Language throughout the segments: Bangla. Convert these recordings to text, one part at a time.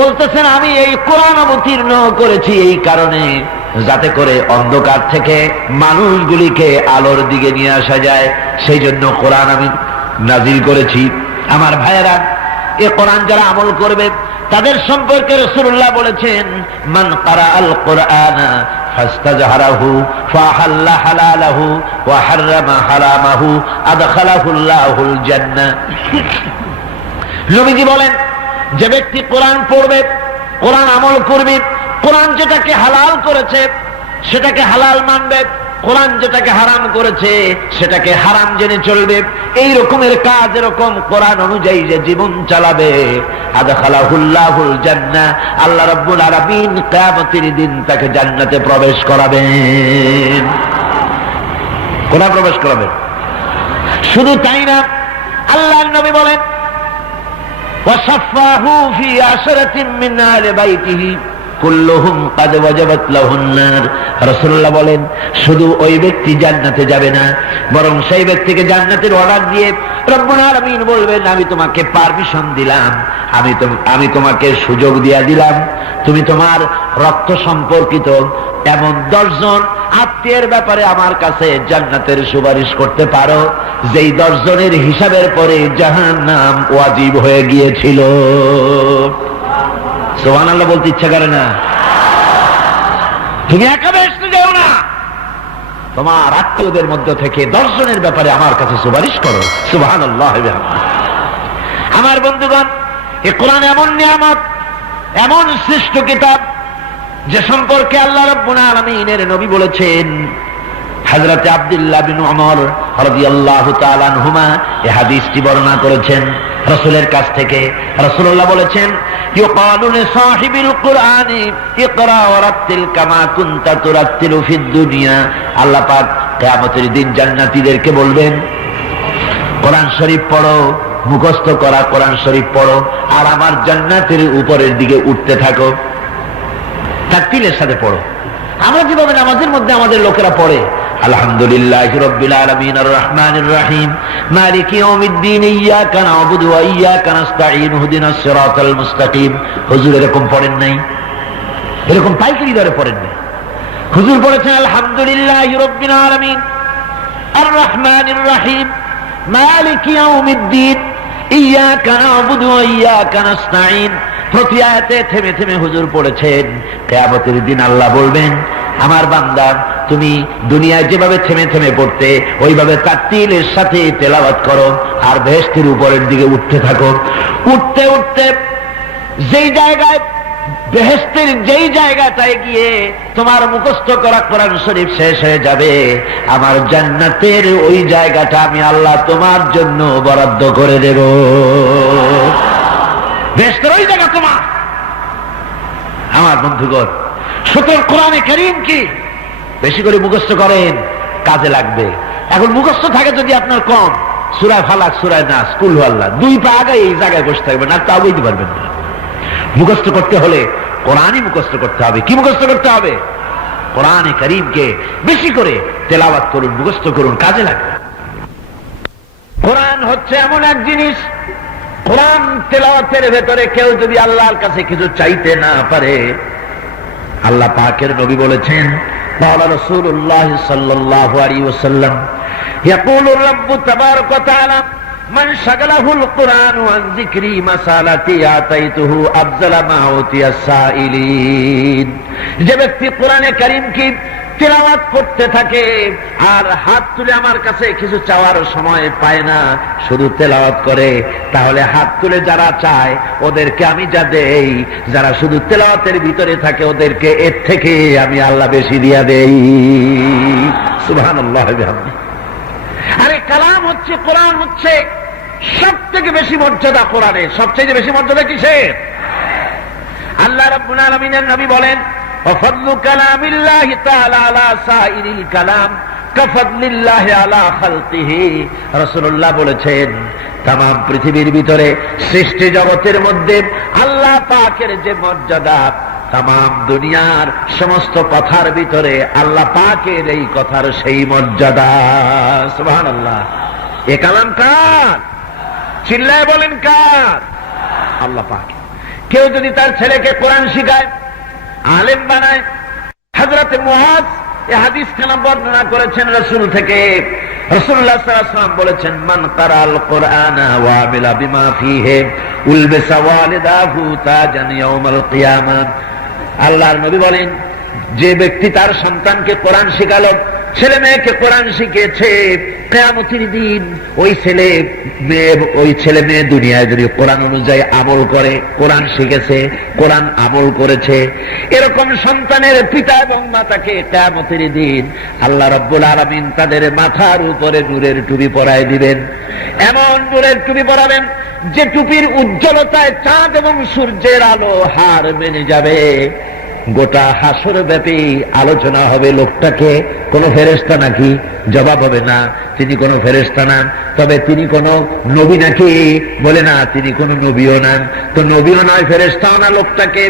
বলতেছেন আমি এই কোরআন অবতীর্ণ করেছি এই কারণে যাতে করে অন্ধকার থেকে মানুষগুলিকে আলোর দিকে নিয়ে আসা যায়, সেই জন্য কোরআন আমি নাজিল করেছি। আমার ভাইয়েরা, এই কোরআন যারা আমল করবে তাদের সম্পর্কে রাসূলুল্লাহ বলেছেন, মান ক্বারাআল কুরআনা ফাস্তাজহারাহু ফাহাল্লা হালালাহু ওয়া হাররামা হারামাহু আদখালাহুল্লাহুল জান্নাহ। নবীজি বলেন, যে ব্যক্তি কোরআন পড়বে, কোরআন আমল করবে, কোরআন যেটাকে হালাল করেছে সেটাকে হালাল মানবে, কোরআন যেটাকে হারাম করেছে সেটাকে হারাম জেনে চলবে, এই রকমের কাজ এরকম কোরআন অনুযায়ী যে জীবন চালাবে, আদখালাহুল্লাহুল জান্নাহ, আল্লাহ রাব্বুল আলামিন কিয়ামতের দিন তাকে জান্নাতে প্রবেশ করাবেন। কোরআন প্রবেশ করাবেন। শুধু তাই না, আল্লাহর নবী বলেন, وصفاه في عشرة من آل بيته كلهم قد وجبت له النار। রাসূলুল্লাহ বলেন, শুধু ওই ব্যক্তি জান্নাতে যাবে না, বরং সেই ব্যক্তিকে জান্নাতের অর্ডার দিয়ে রব্বুল আলামিন বলবেন, আমি তোমাকে পারমিশন দিলাম, আমি তোমাকে সুযোগ দিয়া দিলাম, তুমি তোমার রক্ত সম্পর্কিত এমন 10 জন আত্মীয়ের ব্যাপারে আমার কাছে জান্নাতের সুপারিশ করতে পারো, যেই 10 জনের হিসাবের পরে জাহান্নাম ওয়াজিব হয়ে গিয়েছিল। সুবহানাল্লাহ বলতে ইচ্ছা করে না? তুমি একা বেহেশতে যাও না, তোমার আত্মীয়দের মধ্য থেকে 10 জনের ব্যাপারে আমার কাছে সুপারিশ করো। সুবহানাল্লাহ। আমার বন্ধুগণ, এই কোরআন এমন নিয়ামত, এমন শ্রেষ্ঠ কিতাব যে সম্পর্কে আল্লাহ রাব্বুল আলামিনের নবী বলেছেন, হযরত আব্দুল্লাহ বিন ওমর রাদিয়াল্লাহু তাআলা আনহুমা এই হাদিসটি বর্ণনা করেছেন রাসূলের কাছ থেকে। রাসূলুল্লাহ বলেছেন, ইউকালু লিসাহিবিল কুরআনি ইকরা ওয়ারাত্তিল কামা কুনতা তুরাত্তিলু ফিদ দুনিয়া। আল্লাহ পাক কিয়ামতের দিন জান্নাতীদেরকে বলবেন, কোরআন শরীফ পড়ো, মুখস্থ করা কোরআন শরীফ পড়ো, আর আমার জান্নাতের উপরের দিকে উঠতে থাকো, তাকতিলের সাথে পড়ো। আমরা যেভাবে নামাজের মধ্যে আমাদের লোকেরা পড়ে, আলহামদুলিল্লাহি রাব্বিল আলামিন আর রহমানির রহিম মালিকি ইয়াউমিদ্দিন ইয়্যাকা না'বুদু ওয়া ইয়্যাকা নাস্তাঈন ইহদিনাস সিরাতাল মুস্তাকিম। হুজুর এরকম পড়েন নাই? এরকম পাইকারি দরে পড়েন নাই? হুজুর পড়েছেন আলহামদুলিল্লাহি রাব্বিল আলামিন আর রহমানির রহিম মালিকি ইয়াউমিদ্দিন ইয়্যাকা না'বুদু ওয়া ইয়্যাকা নাস্তাঈন। প্রতি আয়াতে থেমে থেমে হুজুর পড়েছেন, কিয়ামতের দিন আল্লাহ বলবেন, আমার বান্দা তুমি দুনিয়ায় যেভাবে থেমে থেমে পড়তে ওইভাবে তারতিলের সাথে তেলাওয়াত করো, আর বেহেশতের উপরের দিকে উঠতে থাকো। উঠতে উঠতে যেই জায়গায়, বেহেশতের যেই জায়গাটায় গিয়ে তোমার মুখস্থ করা কোরআন শরীফ শেষ হয়ে যাবে, আমার জান্নাতের ওই জায়গাটা আমি আল্লাহ তোমার জন্য বরাদ্দ করে দেব। বেহেশতের ওই জায়গা তোমার। আমার বন্ধুগণ, সুতরাং কোরআনে কারীম কি বেশি করে মুখস্থ করেন, কাজে লাগবে। এখন মুখস্থ থাকে যদি আপনার কম, সূরা ফালাক, সূরা নাস, কুল হুয়াল্লাহ, 2 পা আগে এই জায়গায় বসে থাকবেন, আর তা বইতে পারবেন না। মুখস্থ করতে হলে কোরআনই মুখস্থ করতে হবে। কি মুখস্থ করতে হবে? কোরআনে কারীমকে বেশি করে তেলাওয়াত করুন, মুখস্থ করুন, কাজে লাগবে। কোরআন হচ্ছে এমন এক জিনিস, কোরআন তেলাওয়াতের ভেতরে কেউ যদি আল্লাহর কাছে কিছু চাইতে না পারে, আল্লাহ পাকের নবী বলেছেন, قال رسول الله صلى الله عليه وسلم يقول الرب تبارك وتعالى من شغله القرآن عن ذكري مسالتي آتيته أفضل ما أوتي السائلين। যে ব্যক্তি কোরআনে কারীম কি তিলাওয়াত করতে থাকে আর হাত তুলে আমার কাছে কিছু চাওয়ার সময় পায় না, শুধু তেলাওয়াত করে, তাহলে হাত তুলে যারা চায় ওদেরকে আমি যা দেই, যারা শুধু তেলাওয়াতের ভিতরে থাকে ওদেরকে এর থেকে আমি আল্লাহ বেশি দিয়া দেই। সুবহানাল্লাহ। আরে কালাম হচ্ছে, কোরআন হচ্ছে সব থেকে বেশি মর্যাদা। কোরআনের সবচেয়ে বেশি মর্যাদা কিসের? আল্লাহ রাব্বুল আলামিনের নবী বলেন, وفضل كلام الله تعالى على سائر الكلام كفضل الله على خلقه। রাসূলুল্লাহ বলেছেন, तमाम পৃথিবীর ভিতরে সৃষ্টি জগতের মধ্যে আল্লাহ পাকের যে মর্যাদা, तमाम দুনিয়ার সমস্ত কথার ভিতরে আল্লাহ পাকের এই কথার সেই মর্যাদা। সুবহানাল্লাহ। এ কালাম কার? চিল্লায় বলেন কার? আল্লাহ পাক। কেউ যদি তার ছেলেকে কোরআন শিখায়, আলেম বানায়, হযরত মুআজ এই হাদিস খানা বর্ণনা করেছেন রাসূল থেকে। রাসূলুল্লাহ সাল্লাল্লাহু আলাইহি ওয়াসাল্লাম বলেছেন, মান কারাল কুরআনা ওয়া আমিলা বিমা ফীহি উলবিসা ওয়ালিদাহু তাজান ইয়াউমাল কিয়ামাহ। আল্লাহর নবী বলেন, যে ব্যক্তি তার সন্তানকে কোরআন শিখালো, ছেলে মেয়েকে কোরআন শিখিয়েছে, কিয়ামতের দিন ওই ছেলে মেয়ে দুনিয়ায় যদি কোরআন অনুযায়ী আমল করে, কোরআন শিখেছে, কোরআন আমল করেছে, এরকম সন্তানের পিতা এবং মাতাকে কিয়ামতের দিন আল্লাহ রাব্বুল আলামিন তাদের মাথার উপরে নূরের টুপি পরায় দিবেন। এমন নূরের টুপি পরাবেন যে টুপির উজ্জ্বলতায় চাঁদ এবং সূর্যের আলো হার মেনে যাবে। গোটা হাসর ব্যাপী আলোচনা হবে, লোকটাকে কোনো ফেরেশতা নাকি? জবাব হবে না, তিনি কোনো ফেরেশতা না। তবে তিনি কোনো নবী নাকি? বলে না, তিনি কোনো নবীও না। তো নবীও নয়, ফেরেশতাও না। লোকটাকে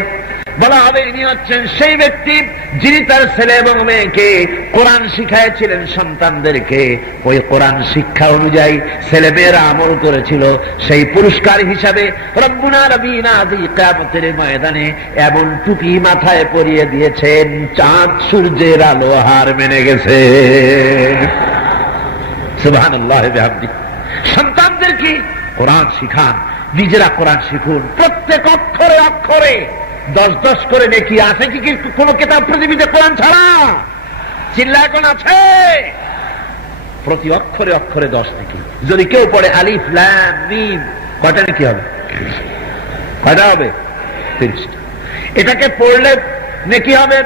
বলা হবে ইনি হচ্ছেন সেই ব্যক্তি যিনি তার ছেলে এবং মেয়েকে কোরআন শিখাইছিলেন। সন্তানদেরকে ওই কোরআন শিক্ষা অনুযায়ী ছেলে মেয়েরা আমল করেছিল, সেই পুরস্কার হিসাবে রব্বুল আলামিন আদি কিয়ামতের ময়দানে এমন টুপি মাথায় পরিয়ে দিয়েছেন, চাঁদ সূর্যের আলো হার মেনে গেছে। সুবহানাল্লাহ বিহামদি। সন্তানদেরকে কোরআন শিখান, নিজেরা কোরআন শিখুন। প্রত্যেক অক্ষরে অক্ষরে 10-10 করে নেকি আছে কি কোন কিতাব পৃথিবীতে কোরআন ছাড়া? চিল্লা এখন আছে? প্রতি অক্ষরে অক্ষরে 10 নেকি। যদি কেউ পড়ে আলিফ লাম মিম, কয়টা নেকি হবে? কয়টা হবে? 30টা। এটাকে পড়লে নেকি হবে,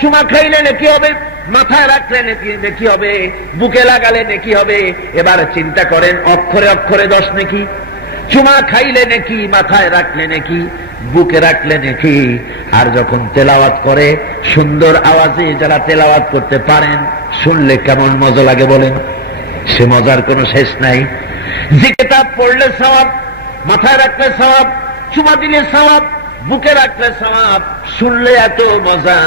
চুমা খাইলে নেকি হবে, মাথায় রাখলে নেকি হবে, বুকে লাগালে নেকি হবে। এবার চিন্তা করেন, অক্ষরে অক্ষরে 10 নেকি, চুমা খাইলে নেকি, মাথায় রাখলে নেকি, বুকে রাখলে নেকি। আর যখন তেলাওয়াত করে সুন্দর আওয়াজে, যারা তেলাওয়াত করতে পারেন, শুনলে কেমন মজা লাগে বলেন? সে মজার কোনো শেষ নাই। যে কিতাব পড়লে সওয়াব, মাথায় রাখলে সওয়াব, চুমা দিলে সওয়াব, বুকে রাখলে সওয়াব, শুনলে এত মজা,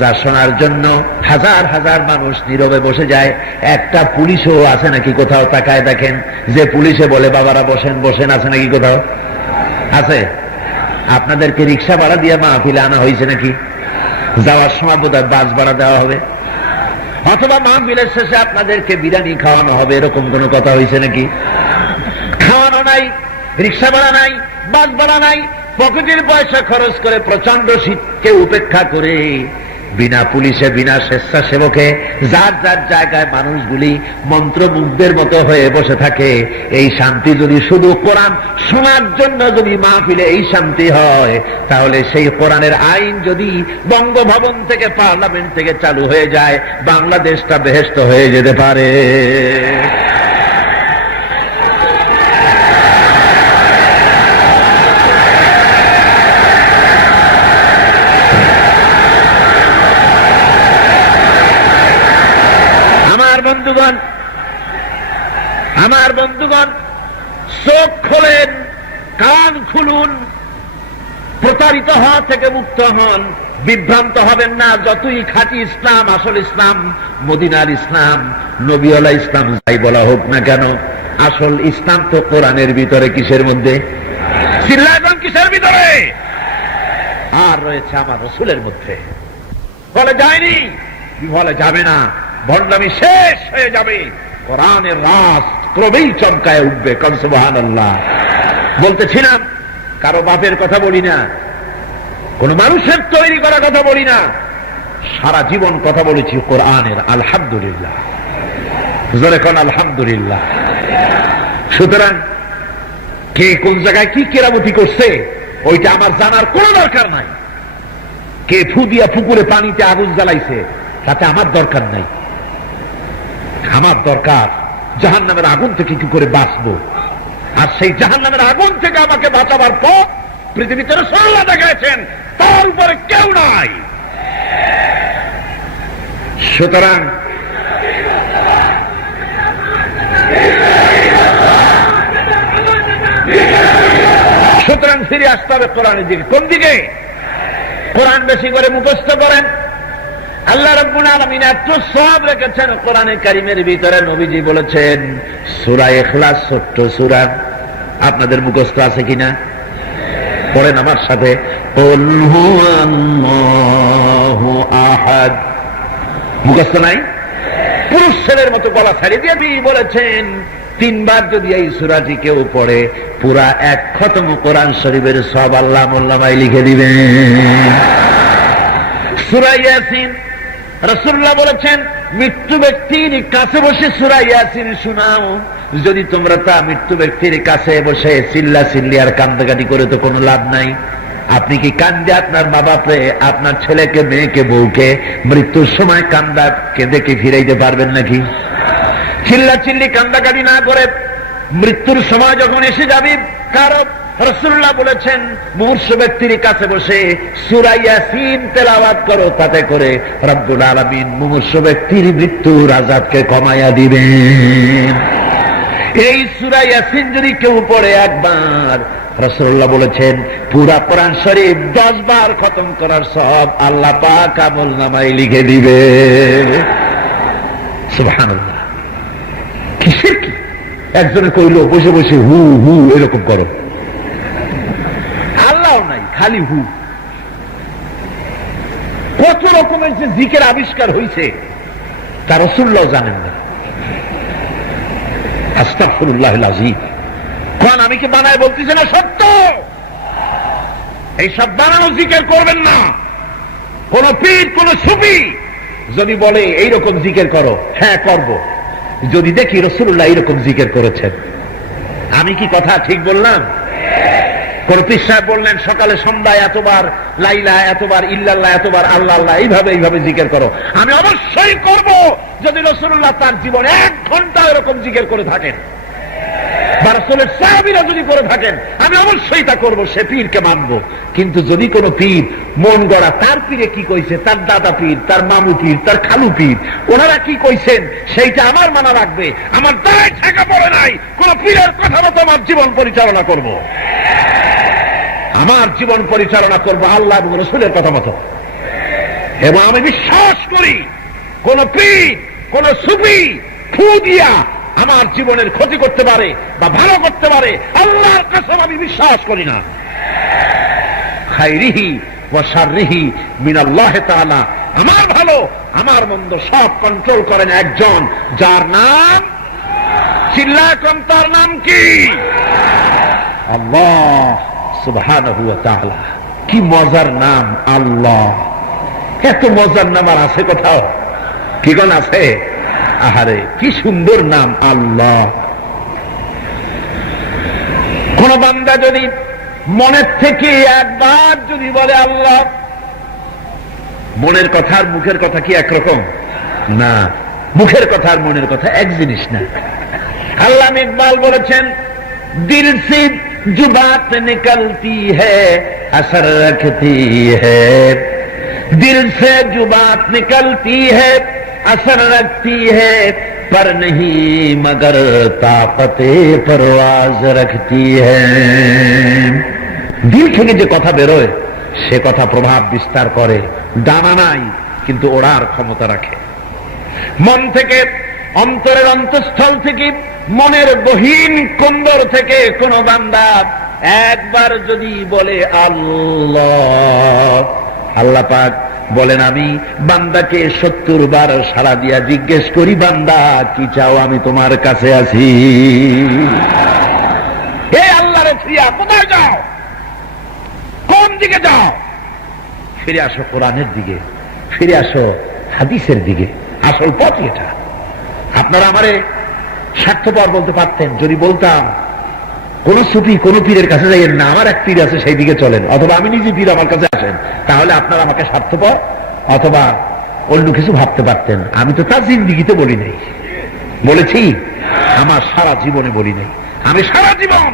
যা শোনার জন্য হাজার হাজার মানুষ নীরবে বসে যায়। একটা পুলিশও আছে নাকি কোথাও? তাকায় দেখেন, যে পুলিশে বলে বাবারা বসেন বসেন, আছে নাকি কোথাও? আছে? আপনাদেরকে রিক্সা ভাড়া দিয়ে মাহফিলে আনা হয়েছে নাকি? যাওয়ার সময় বোধহয় বাস ভাড়া দেওয়া হবে, অথবা মাহফিলের শেষে আপনাদেরকে বিরিয়ানি খাওয়ানো হবে, এরকম কোনো কথা হয়েছে নাকি? খাওয়ানো নাই, রিক্সা ভাড়া নাই, বাস ভাড়া নাই, পকেটের পয়সা খরচ করে প্রচন্ড শীতকে উপেক্ষা করে বিনা পুলিশে, বিনা স্বেচ্ছাসেবকে যার যার জায়গায় মানুষগুলি মন্ত্রমুগ্ধের মতো হয়ে বসে থাকে। এই শান্তি যদি শুধু কোরআন শোনার জন্য যদি মাহফিলে এই শান্তি হয়, তাহলে সেই কোরআনের আইন যদি বঙ্গভবন থেকে, পার্লামেন্ট থেকে চালু হয়ে যায়, বাংলাদেশটা বেহেশত হয়ে যেতে পারে। আমার বন্ধুগণ, চোখ খোলেন, কান খুলুন, প্রতারিত হওয়া থেকে মুক্ত হন, বিভ্রান্ত হবেন না। যতই খাঁটি ইসলাম, আসল ইসলাম, মদিনার ইসলাম, নবীওয়ালা ইসলাম যাই বলা হোক না কেন, আসল ইসলাম তো কোরআনের ভিতরে। কিসের মধ্যে? চিল্লাবেন কিসের ভিতরে? আর রয়েছে আমার রাসূলের মধ্যে। বলে যায়নি, বলে যাবে না, ভণ্ডামি শেষ হয়ে যাবে, কোরআনের রাস ক্রমেই চমকায় উঠবে। সুবহানাল্লাহ। বলতেছিলাম, কারো বাপের কথা বলি না, কোন মানুষের তৈরি করা কথা বলি না, সারা জীবন কথা বলেছি কোরআনের। আলহামদুলিল্লাহ, জোরে কোন আলহামদুলিল্লাহ। সুতরাং কে কোন জায়গায় কি কেরামতি করছে ওইটা আমার জানার কোনো দরকার নাই। কে ফু দিয়া পুকুরে পানিতে আগুন জ্বালাইছে তাতে আমার দরকার নাই। আমার দরকার জাহান্নামের আগুন থেকে কি করে বাঁচবো, আর সেই জাহান্নামের আগুন থেকে আমাকে বাঁচাবার পর পৃথিবীতে রাসূলুল্লাহ দেখাচ্ছেন, তার উপরে কেউ নাই। সুতরাং ফিরে আসতে হবে কোরআনের দিকে। কোন দিকে? কোরআন বেশি করে মুখস্থ করেন। আল্লাহ রাব্বুল আলামিন এত সওয়াব রেখেছেন কোরআনে কারীমের ভিতরে। নবীজি বলেছেন সূরা ইখলাস ছোট্ট সূরা, আপনাদের মুখস্থ আছে কিনা? পড়েন আমার সাথে, কুল হুয়াল্লাহু আহাদ। মুখস্থ নাই? পুরুষ ছেলের মতো গলা ছাড়িয়ে দিয়ে আপনি বলেছেন, 3 বার যদি এই সূরাটি কেউ পড়ে পুরা 1 খতম কোরআন শরীফের সব আল্লাহ মোল্লামায় লিখে দিবেন। সূরা ইয়াসিন, রাসূলুল্লাহ বলেছেন, মৃত্যু ব্যক্তির কাছে বসে সূরা ইয়াসিন শোনাও। যদি তোমরা তা মৃত্যু ব্যক্তির কাছে বসে চিল্লা চিল্লি আর কান্দাকাটি করে তো কোনো লাভ নাই। আপনি কি কান্দে আপনার মা বাপে, আপনার ছেলেকে, মেয়েকে, বউকে মৃত্যুর সময় কান্দা কেঁদে কি ফিরাইতে পারবেন নাকি? চিল্লা চিল্লি কান্দাকাটি না করে মৃত্যুর সময় যখন এসে যাবি, কারণ রাসূলুল্লাহ বলেছেন মুমূর্ষু ব্যক্তির কাছে বসে সূরা ইয়াসিন তেলাওয়াত করো, তাতে করে রব্বুল আলামিন মুমূর্ষু ব্যক্তির মৃত্যুর আযাবকে কমায়া দিবেন। এই সূরা ইয়াসিন যদি কেউ পড়ে একবার, রাসূলুল্লাহ বলেছেন পুরা কোরআন শরীফ 10 বার খতম করার সব আল্লাহ পাক আমলনামায় লিখে দিবে। সুবহানাল্লাহ। কিসের কি? একজনে কইলো বসে বসে হু হু এরকম করো, আল্লাহ নাই, খালি হু। কত রকমের যে জিকির আবিষ্কার হয়েছে তা রাসূলুল্লাহ জানেন না। আস্তাগফিরুল্লাহিল আযীম। কোন আমি কি বানায় বলতেছি না? সত্য। এই সব বানানো জিকির করবেন না। কোন পীর, কোন সুফি যদি বলে এইরকম জিকির করো, হ্যাঁ করব, যদি দেখি রাসূলুল্লাহ এইরকম জিকির করেছেন। আমি কি কথা ঠিক বললাম? কোন পীর সাহেব বললেন সকালে সন্ধ্যায় এতবার লাইলা, এতবার ইল্লাল্লাহ, এতবার আল্লাহ আল্লাহ, এইভাবে জিকির করো, আমি অবশ্যই করব যদি রাসূলুল্লাহ তার জীবনে 1 ঘন্টা এরকম জিকির করে থাকেন বা রাসূলের সাহাবীরা যদি করে থাকেন, আমি অবশ্যই তা করব, সে পীরকে মানব। কিন্তু যদি কোন পীর মন গড়া, তার পীরে কি কইছে, তার দাদা পীর, তার মামু পীর, তার খালু পীর, ওনারা কি কইছেন সেইটা আমার মানা রাখবে, আমার দায় ঠেকা পড়ে নাই কোন পীরের কথা মতো আমার জীবন পরিচালনা করব। আমার জীবন পরিচালনা করব আল্লাহ এবং রাসূলের কথা মতো। এবং আমি বিশ্বাস করি কোন পীর, কোন সুফি ফু দিয়া আমার জীবনের ক্ষতি করতে পারে বা ভালো করতে পারে, আল্লাহর কসম আমি বিশ্বাস করি না। খায়রিহি ওয়া শাররিহি মিনাল্লাহি তাআলা। আমার ভালো, আমার মন্দ সব কন্ট্রোল করেন একজন, যার নাম, চিল্লায় কোন, তার নাম কি? আল্লাহ সুবহানাহু ওয়া তাআলা। কি মজার নাম আল্লাহ! এত মজার নাম আর আছে কোথাও? কি কোন আছে? আহারে কি সুন্দর নাম আল্লাহ। কোন বান্দা যদি মনের থেকে একবার যদি বলে আল্লাহ, মনের কথা আর মুখের কথা কি একরকম না? মুখের কথা আর মনের কথা এক জিনিস না। আল্লাহ ইকবাল বলেছেন, দিল সে जो बात निकलती है असर रखती है, दिल से जो बात निकलती है असर रखती है, पर नहीं मगर ताकते परवाज रखती है। दिल থেকে যে কথা বেরোয় সে কথা প্রভাব বিস্তার করে, ডানা নাই কিন্তু ওড়ার ক্ষমতা রাখে। মন থেকে, অন্তরের অন্তঃস্থল থেকে, মনের গহীন কুন্দর থেকে কোন বান্দা একবার যদি বলে আল্লাহ, আল্লাহ পাক বলেন আমি বান্দাকে 70 বার সাড়া দিয়া জিজ্ঞেস করি, বান্দা কি চাও, আমি তোমার কাছে আছি। হে আল্লাহরে ফিরিয়া, কোথায় যাও, কোন দিকে যাও? ফিরে আসো কোরআনের দিকে, ফিরে আসো হাদিসের দিকে। আসল পথ এটা। আপনারা আমারে স্বার্থপর বলতে পারতেন যদি বলতাম কোন সুফি, কোন পীরের কাছে যাইয়েন না, আমার এক পীর আছে সেই দিকে চলেন, অথবা আমি নিজে পীর, আমার কাছে আসেন, তাহলে আপনারা আমাকে স্বার্থপর অথবা অন্য কিছু ভাবতে পারতেন। আমি তো তার জিন্দিগিতে বলি নাই, বলেছি আমার সারা জীবনে বলি নাই। আমি সারা জীবন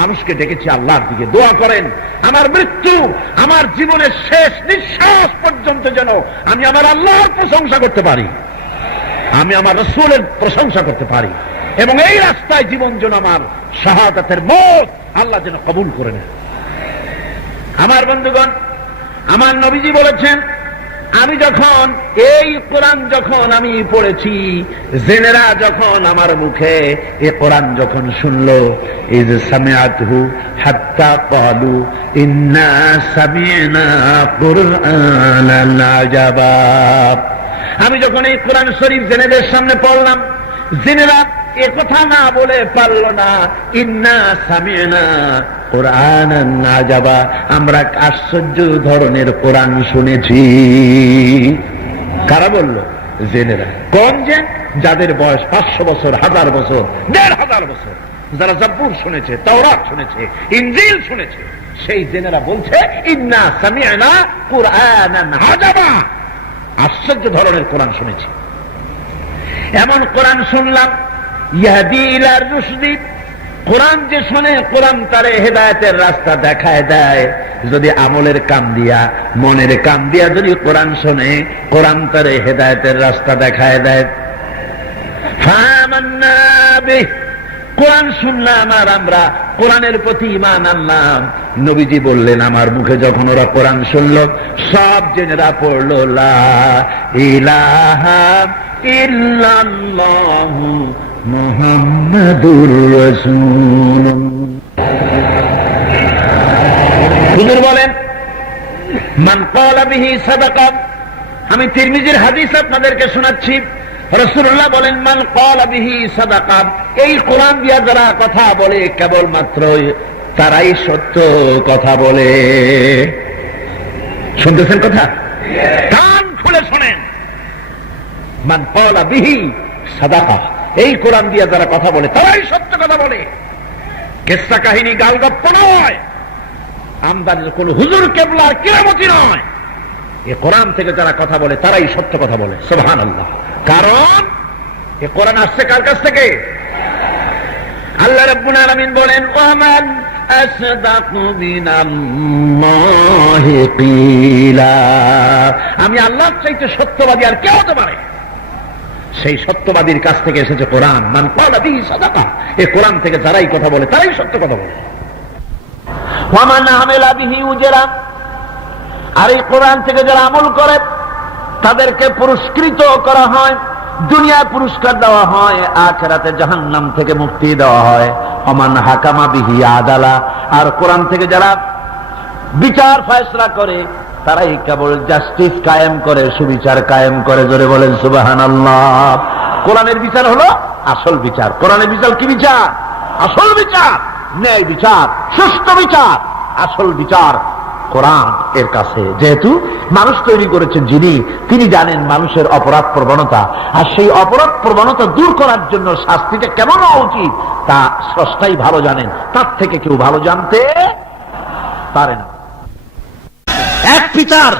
মানুষকে ডেকেছি আল্লাহর দিকে, দোয়া করেন আমার মৃত্যু, আমার জীবনের শেষ নিঃশ্বাস পর্যন্ত যেন আমি আমার আল্লাহর প্রশংসা করতে পারি, আমি আমার রাসূলের প্রশংসা করতে পারি, এবং এই রাস্তায় জীবন যেন আমার শাহাদাতের মত আল্লাহ যেন কবুল করে নেন। আমার বন্ধুগণ, আমার নবীজি বলেছেন আমি যখন এই কোরআন যখন আমি পড়েছি, জেনেরা যখন আমার মুখে এই কোরআন যখন শুনলো, ইজ সামিআতহু হাত্তা ক্বালু ইন্না সামি'না কুরআনান আজাবা। আমি যখন এই কোরআন শরীফ জেনেদের সামনে পড়লাম, জেনেরা এ কথা না বলে পারল না, ইন্না সামি'না কুরআনান আজাবা, আমরা আশ্চর্য ধরনের কোরআন শুনেছি। কারা বলল? জেনেরা। কোন যে? যাদের বয়স 500 বছর, 1000 বছর, 1500 বছর, যারা জাবুর শুনেছে, তাওরাত শুনেছে, ইনজিল শুনেছে, সেই জেনেরা বলছে ইন্না সামি'না কুরআনান আজাবা, আশ্চর্য ধরনের কোরআন শুনেছি। এমন কোরআন শুনলাম, ইয়াহদি ইলা রুশদি, কোরআন যে শুনে কোরআন তারে হেদায়েতের রাস্তা দেখায় দেয়। যদি আমলের কাম দিয়া, মনের কাম দিয়া যদি কোরআন শুনে, কোরআন তারে হেদায়েতের রাস্তা দেখায় দেয়। ফামান্না বিহি, কোরআন শুনলাম আর আমরা কোরআনের প্রতি ঈমান আনলাম। নবীজি বললেন, আমার মুখে যখন ওরা কোরআন শুনলো, সব জেনেরা পড়লো লা ইলাহা ইল্লাল্লাহু মুহাম্মাদুর রাসূলুল্লাহ। হুজুর বলেন, মান ক্বালা বিহি সাদাকা। আমি তিরমিজির হাদিস আপনাদেরকে শোনাচ্ছি। রাসূলুল্লাহ বলেন, মান ক্বালা বিহি সাদাকা, এই কোরআন দিয়া যারা কথা বলে কেবলমাত্র তারাই সত্য কথা বলে। শুনতেছেন কথা? কান খুলে শোনেন। মান ক্বালা বিহি সাদাকা, এই কোরআন দিয়া যারা কথা বলে তারাই সত্য কথা বলে। কিসসা কাহিনী, গালগপ্প নয়, আমদানির কোন হুজুর কেবলার কিরামতি নয়। এই কোরআন থেকে যারা কথা বলে তারাই সত্য কথা বলে। সুবহানাল্লাহ। কারণ এই কোরআন আসছে কার কাছ থেকে? আল্লাহ রাব্বুল আলামিন বলেন, ওয়ামান আসদাকু মিনাল্লাহি কিলা, আমি আল্লাহর চাইতে সত্যবাদী আর কে হতে পারে? সেই সত্যবাদীর কাছ থেকে এসেছে কোরআন। মান ক্বালা বিহি সাদাকা, এই কোরআন থেকে যারাই কথা বলে তারাই সত্য কথা বলে। ওয়ামান আমিলা বিহি উজরা, আর এই কোরআন থেকে যারা আমল করে তাদেরকে পুরস্কৃত করা হয়, দুনিয়ায় পুরস্কার দেওয়া হয়, আখিরাতে জাহান্নাম থেকে মুক্তি দেওয়া হয়। ওমান হাকামা বিহি আদালা, আর কোরআন থেকে যারা বিচার ফয়সালা করে তারাই কেবল জাস্টিস কায়েম করে, সুবিচার কায়েম করে। জোরে বলেন সুবহানাল্লাহ। কোরআনের বিচার হলো আসল বিচার। কোরআনের বিচার কি বিচার? আসল বিচার, ন্যায় বিচার, সুষ্ঠু বিচার, আসল বিচার কোরআন এর কাছে। যেহেতু মানুষ তৈরি করেছেন যিনি, তিনি জানেন মানুষের অপরাধ প্রবণতা, আর সেই অপরাধ প্রবণতা দূর করার জন্য শাস্তিটা কেমন হওয়া উচিত তা স্রষ্টাই ভালো জানেন, তার থেকে কেউ ভালো জানতে পারে না। এক পিতার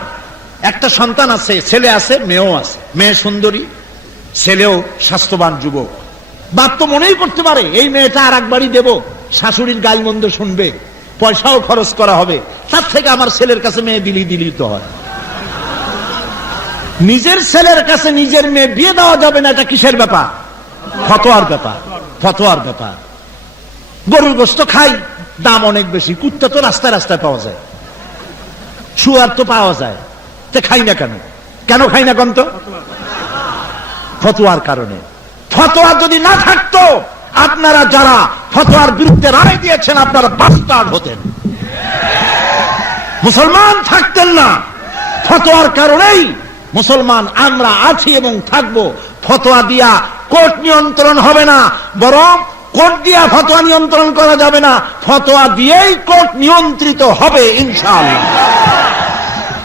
একটা সন্তান আছে, ছেলে আছে, মেয়েও আছে। মেয়ে সুন্দরী, ছেলেও স্বাস্থ্যবান যুবক। বাপ তো মনেই করতে পারে এই মেয়েটা আর একবারই দেব, শাশুড়ির গালমন্দ শুনবে, পয়সাও খরচ করা হবে, তার থেকে আমার ছেলের কাছে মেয়ে দিলি তো হয়। নিজের ছেলের কাছে নিজের মেয়ে বিয়ে দেওয়া যাবে না, এটা কিসের ব্যাপার? ফতোয়ার ব্যাপার, ফতোয়ার ব্যাপার। গরুর গোশত খাই, দাম অনেক বেশি। কুত্তা তো রাস্তায় রাস্তায় পাওয়া যায়, শুয়ার তো পাওয়া যায়, তে খাই না কেন? কেন খাই না কম? তো ফতোয়ার কারণে। ফতোয়া যদি না থাকতো, আপনারা যারা ফতোয়ার বিরুদ্ধে রায় দিয়েছেন আপনারা বাস্টার্ড হতেন, মুসলমান থাকতেন না। ফতোয়ার কারণেই মুসলমান আমরা আছি এবং থাকবো। ফতোয়া দিয়া কোর্ট নিয়ন্ত্রণ হবে না, বরং কোর্ট দিয়া ফতোয়া নিয়ন্ত্রণ করা যাবে না, ফতোয়া দিয়েই কোর্ট নিয়ন্ত্রিত হবে ইনশাআল্লাহ।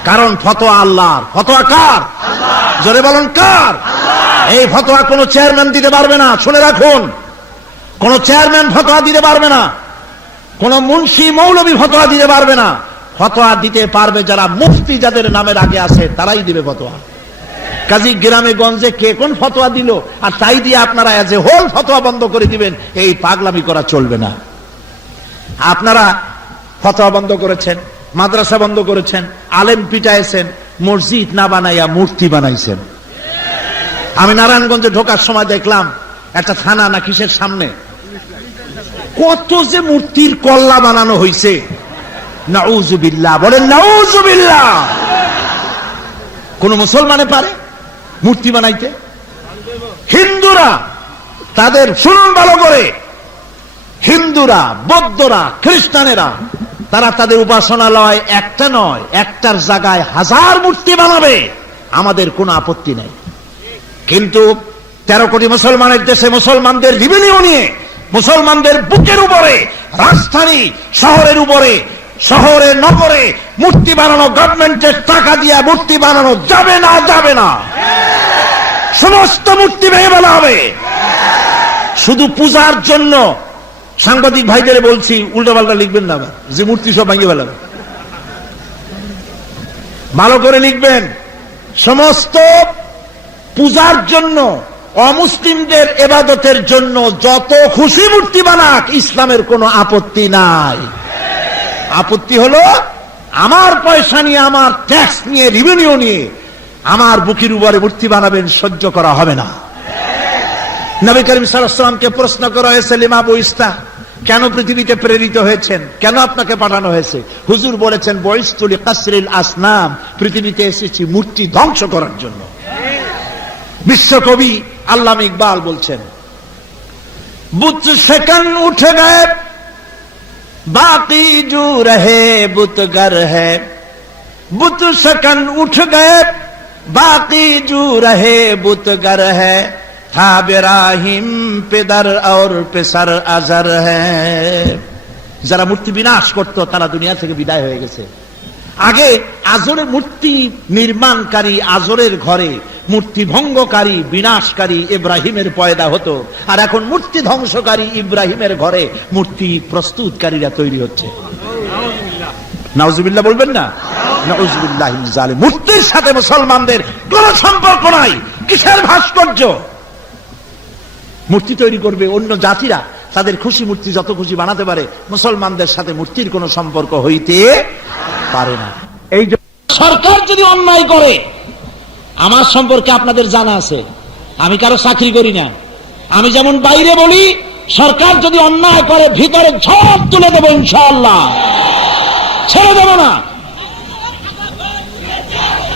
কারণ ফতোয়া আল্লাহর। ফতোয়া কার? জোরে বলুন কার? এই ফতোয়া কোনো চেয়ারম্যান দিতে পারবে না, শুনে রাখুন। কোন চেয়ারম্যান ফতোয়া দিতে পারবে না, কোন মুন্সি মৌলবী ফতোয়া দিতে পারবে না। ফতোয়া দিতে পারবে যারা মুফতি, যাদের নামের আগে আছে, তারাই দিবে ফতোয়া। কাজী গ্রামে গঞ্জে কে কোন ফতোয়া দিল আর তাই দিয়ে আপনারা এজ এ হোল ফতোয়া বন্ধ করে দিবেন, এই পাগলামি করা চলবে না। আপনারা ফতোয়া বন্ধ করেছেন, মাদ্রাসা বন্ধ করেছেন, আলেম পিটাইছেন, মসজিদ না বানাইয়া মূর্তি বানাইছেন। আমি নারায়ণগঞ্জে ঢোকার সময় দেখলাম একটা থানা না কিসের সামনে কত যে মূর্তির কল্লা বানানো হয়েছে। নাউজুবিল্লাহ, বলেন নাউজুবিল্লাহ। কোন মুসলমানে পারে মূর্তি বানাইতে? হিন্দুরা তাদের, শুনুন ভালো করে, হিন্দুরা, বৌদ্ধরা, খ্রিস্টানেরা তারা তাদের উপাসনালয় একটা নয়, একটার জায়গায় 1000 মূর্তি বানাবে, আমাদের কোনো আপত্তি নেই। কিন্তু 13 কোটি মুসলমানের দেশে মুসলমানদের রিবেলিয়ন নিয়ে, মুসলমানদের বুকের উপরে, রাজধানী শহরের উপরে, শহরে নগরে মূর্তি বানানো, গভর্নমেন্টের টাকা দিয়ে মূর্তি বানানো যাবে না, যাবে না। সমস্ত মূর্তি ভেঙে ফেলা হবে। শুধু পূজার জন্য, সাংবাদিক ভাইদের বলছি উল্টাপাল্টা লিখবেন না, যে মূর্তি সব ভেঙে ফেলাবে। ভালো করে লিখবেন, সমস্ত পূজার জন্য, অমুসলিমদের ইবাদতের জন্য যত খুশি মূর্তি বানাক, ইসলামের কোনো আপত্তি নাই। আপত্তি হলো আমার পয়সা নিয়ে, আমার ট্যাক্স নিয়ে, রেভিনিউ নিয়ে আমার বুকের উপরে মূর্তি বানাবেন, সহ্য করা হবে না। নবী করিম সাল্লাল্লাহু আলাইহি ওয়াসাল্লামকে প্রশ্ন করা হয়েছে, লিমা বুইস্তা, কেন পৃথিবীতে প্রেরিত হয়েছেন, কেন আপনাকে পাঠানো হয়েছে? হুজুর বলেছেন, বুইস্তু লিকাসরিল আসনাম, পৃথিবীতে এসেছি মূর্তি ধ্বংস করার জন্য। বিশ্বকবি আল্লামা ইকবাল বলছেন, বুত সেকন উঠ গয়ে বাকি জু রহে বুতগর হ্যায়, বুত সেকন উঠ গয়ে বাকি জু রহে বুতগর হ্যায়, থা বেরাহিম পেদার और পেসার আজর হ্যায়। যারা মূর্তি বিনাশ করত তারা দুনিয়া থেকে বিদায় হয়ে গেছে। আগে আজরের মূর্তি নির্মাণকারী, আজরের ঘরে মূর্তি ভঙ্গকারী, বিনাশকারী ইব্রাহিমের পয়দা হতো, আর এখন মূর্তি ধ্বংসকারী ইব্রাহিমের ঘরে মূর্তি প্রস্তুতকারীরা তৈরি হচ্ছে। নাউজুবিল্লাহ বলবেন না? নাউজুবিল্লাহ মিন জালিম। মূর্তির সাথে মুসলমানদের কোনো সম্পর্ক নাই। কিসের ভাস্কর্য? মূর্তি তৈরি করবে অন্য জাতিরা, তাদের খুশি মূর্তি যত খুশি বানাতে পারে, মুসলমানদের সাথে মূর্তির কোনো সম্পর্ক হইতে পারে না। এই সরকার যদি অন্যায় করে, আমার সম্পর্কে আপনাদের জানা আছে, আমি কারো চাকরি করি না, আমি যেমন বাইরে বলি, সরকার যদি অন্যায় করে ভিতরে ঝড় তুলে দেবো ইনশাআল্লাহ, ছেড়ে দেব না।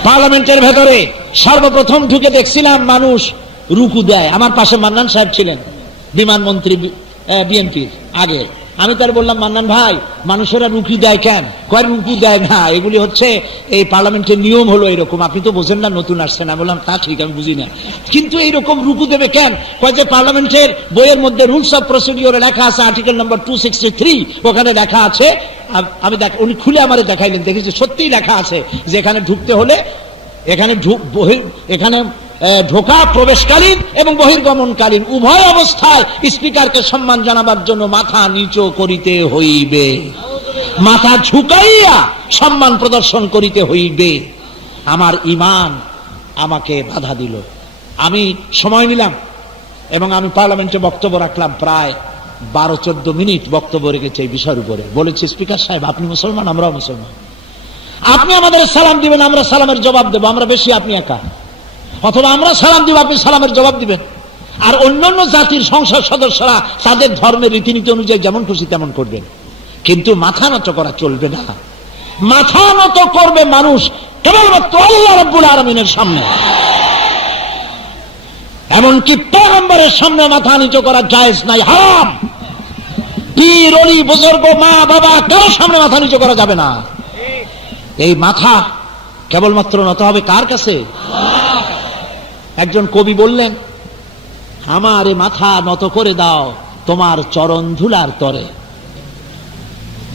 পার্লামেন্টের ভেতরে সর্বপ্রথম ঢুকে দেখছিলাম মানুষ রুকু দেয়। আমার পাশে মান্নান সাহেব ছিলেন, বিমানমন্ত্রী বিএনপির আগে। আমি তার বললাম, মান্নান ভাই, মানুষেরা রুকু দেয় কেন? কয় রুকু দেয় না, এগুলি হচ্ছে এই পার্লামেন্টের নিয়ম হলো এরকম, আপনি তো বোঝেন না, নতুন আসছেন। আমি বললাম, তা ঠিক, আমি বুঝি না, কিন্তু এইরকম রুকু দেবে কেন? কয় যে পার্লামেন্টের বইয়ের মধ্যে রুলস অফ প্রসিডিওরে লেখা আছে, আর্টিকেল নম্বর 263, ওখানে লেখা আছে। আমি উনি খুলে আমারে দেখাইলেন, দেখেছি সত্যিই লেখা আছে যে এখানে ঢুকতে হলে, এখানে ঢোকা প্রবেশকালীন এবং বহির্গমনকালীন উভয় অবস্থায় স্পিকারকে সম্মান জানাবার জন্য মাথা নিচু করিতে হইবে, মাথা ঝুঁকাইয়া সম্মান প্রদর্শন করিতে হইবে। আমার ঈমান আমাকে বাধা দিল। আমি সময় নিলাম এবং আমি পার্লামেন্টে বক্তব্য রাখলাম, প্রায় 12-14 মিনিট বক্তব্য রেখেছে এই বিষয়ের উপরে। বলেছি, স্পিকার সাহেব, আপনি মুসলমান, আমরাও মুসলমান, আপনি আমাদের সালাম দিবেন, আমরা সালামের জবাব দেব, আমরা বেশি, আপনি একা, অথবা আমরা সালাম দিব, আপনি সালামের জবাব দিবেন। আর অন্যান্য জাতির সংসদ সদস্যরা তাদের ধর্মের রীতিনীতি অনুযায়ী যেমন খুশি তেমন করবেন, কিন্তু মাথা নত করা চলবে না। মাথা নত করবে মানুষ কেবলমাত্র আল্লাহ রাব্বুল আলামিনের সামনে, এমনকি পয়গম্বরের সামনে মাথা নিচু করা জায়েজ নাই, হারাম। পীর, ওলি, বুজুর্গ, মা, বাবা, কারোর সামনে মাথা নিচু করা যাবে না। এই মাথা কেবলমাত্র নত হবে কার কাছে? একজন কবি বললেন, আমার মাথা নত করে দাও তোমার চরণ ধুলার তরে।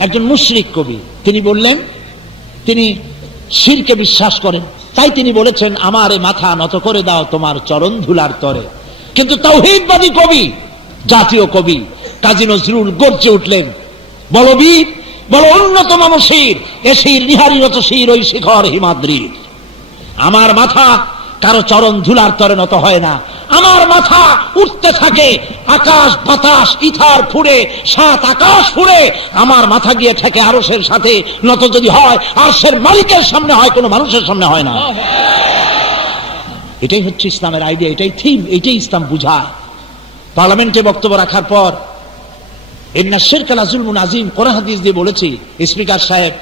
একজন মুশরিক কবি, তিনি বললেন, তিনি শিরকে বিশ্বাস করেন, তাই তিনি বলেছেন, আমার মাথা নত করে দাও তোমার চরণ ধুলার তরে। কিন্তু তাওহীদবাদী কবি, জাতীয় কবি কাজী নজরুল গর্জে উঠলেন, বলবীর, বল অন্যতম শির, এ শির নিহারিরত শির, ওই শিখর হিমাদ্রির। আমার মাথা কারো চরণ ধুলার তরে নত হয় না, আমার মাথা উঠতে থাকে, আকাশ বাতাস ইথার ফুড়ে, 7 আকাশ ফুড়ে আমার মাথা গিয়ে ঠেকে আরশের সাথে। নত যদি হয় আরশের মালিকের সামনে হয়, কোনো মানুষের সামনে হয় না। এটাই হচ্ছে ইসলামের আইডিয়া, এটাই থিম, এটাই ইসলাম বুঝায়। পার্লামেন্টে বক্তব্য রাখার পর ইন্না শিরকা লাযুলমুন আযীম কোরআন হাদিস দিয়ে বলেছি, স্পিকার সাহেব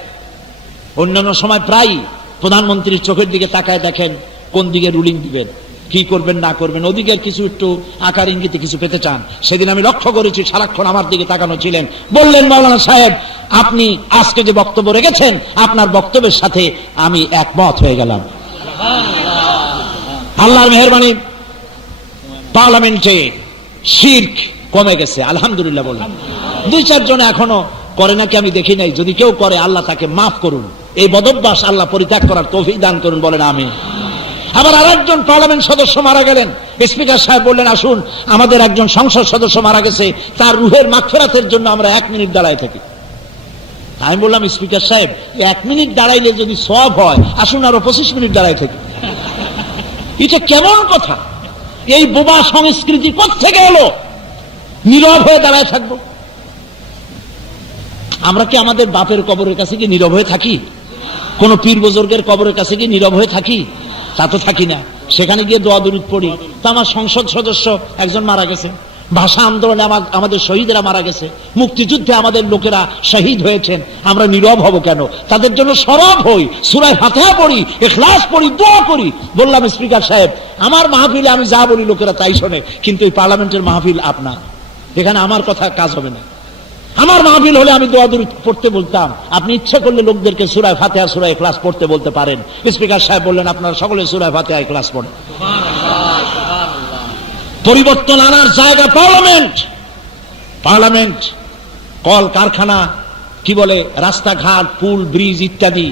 অন্যান্য সময় প্রায় প্রধানমন্ত্রীর চোখের দিকে তাকায় দেখেন কোন দিকে রুলিং দিবেন, কি করবেন না করবেন, ওদিকের কিছু একটু আকার ইঙ্গিতে কিছু পেতে চান। সেদিন আমি লক্ষ্য করেছি সারাক্ষণ আমার দিকে তাকানো ছিলেন। বললেন, মাওলানা সাহেব, আপনি আজকে যে বক্তব্য রেখেছেন আপনার বক্তব্যের সাথে আমি একমত হয়ে গেলাম। আল্লাহর মেহেরবানি, পার্লামেন্টে শিরক কমে গেছে আলহামদুলিল্লাহ বললাম। 2-4 জন এখনো করে নাকি আমি দেখি নাই। যদি কেউ করে আল্লাহ তাকে মাফ করুন, এই বদভ্যাস আল্লাহ পরিত্যাগ করার তৌফিক দান করুন, বলেন আমিন। আবার আরেকজন পার্লামেন্ট সদস্য মারা গেলেন। স্পিকার সাহেব বললেন, আসুন, আমাদের একজন সংসদ সদস্য মারা গেছে, তার রুহের মাগফিরাতের জন্য আমরা 1 মিনিট দাঁড়ায় থাকি। আমি বললাম, স্পিকার সাহেব, 1 মিনিট দাঁড়াইলে যদি সওয়াব হয়, আসুন আরো 25 মিনিট দাঁড়ায় থাকি। এটা কেমন কথা? এই বোবা সংস্কৃতি কোত্থেকে এলো? নীরব হয়ে দাঁড়ায় থাকবো? আমরা কি আমাদের বাপের কবরের কাছে কি নীরব হয়ে থাকি? কোন পীর বুজুর্গের কবরের কাছে কি নীরব হয়ে থাকি? তা তো থাকি না। সেখানে গিয়ে দোয়া দরুদ পড়ি। তা আমার সংসদ সদস্য একজন মারা গেছে, ভাষা আন্দোলনে আমাদের শহীদরা মারা গেছে, মুক্তিযুদ্ধে আমাদের লোকেরা শহীদ হয়েছেন, আমরা নীরব হব কেন? তাদের জন্য সরব হই, সূরা ফাতিহা পড়ি, ইখলাস পড়ি, দোয়া করি। বললাম, স্পিকার সাহেব, আমার মাহফিলে আমি যা বলি লোকেরা তাই শোনে, কিন্তু এই পার্লামেন্টের মাহফিল আপনার, এখানে আমার কথা কাজ হবে না। আমার মাহফিল হলে আমি দোয়া দরুদ পড়তে বলতাম, আপনি ইচ্ছে করলে লোকদেরকে সূরা ফাতিহা, সূরা ইখলাস পড়তে বলতে পারেন। স্পিকার সাহেব বললেন, আপনারা সকলে সূরা ফাতিহা, ইখলাস পড়েন। পরিবর্তন আনার জায়গা পার্লামেন্ট। পার্লামেন্ট, কল কারখানা, কি বলে, রাস্তাঘাট, পুল, ব্রিজ ইত্যাদি,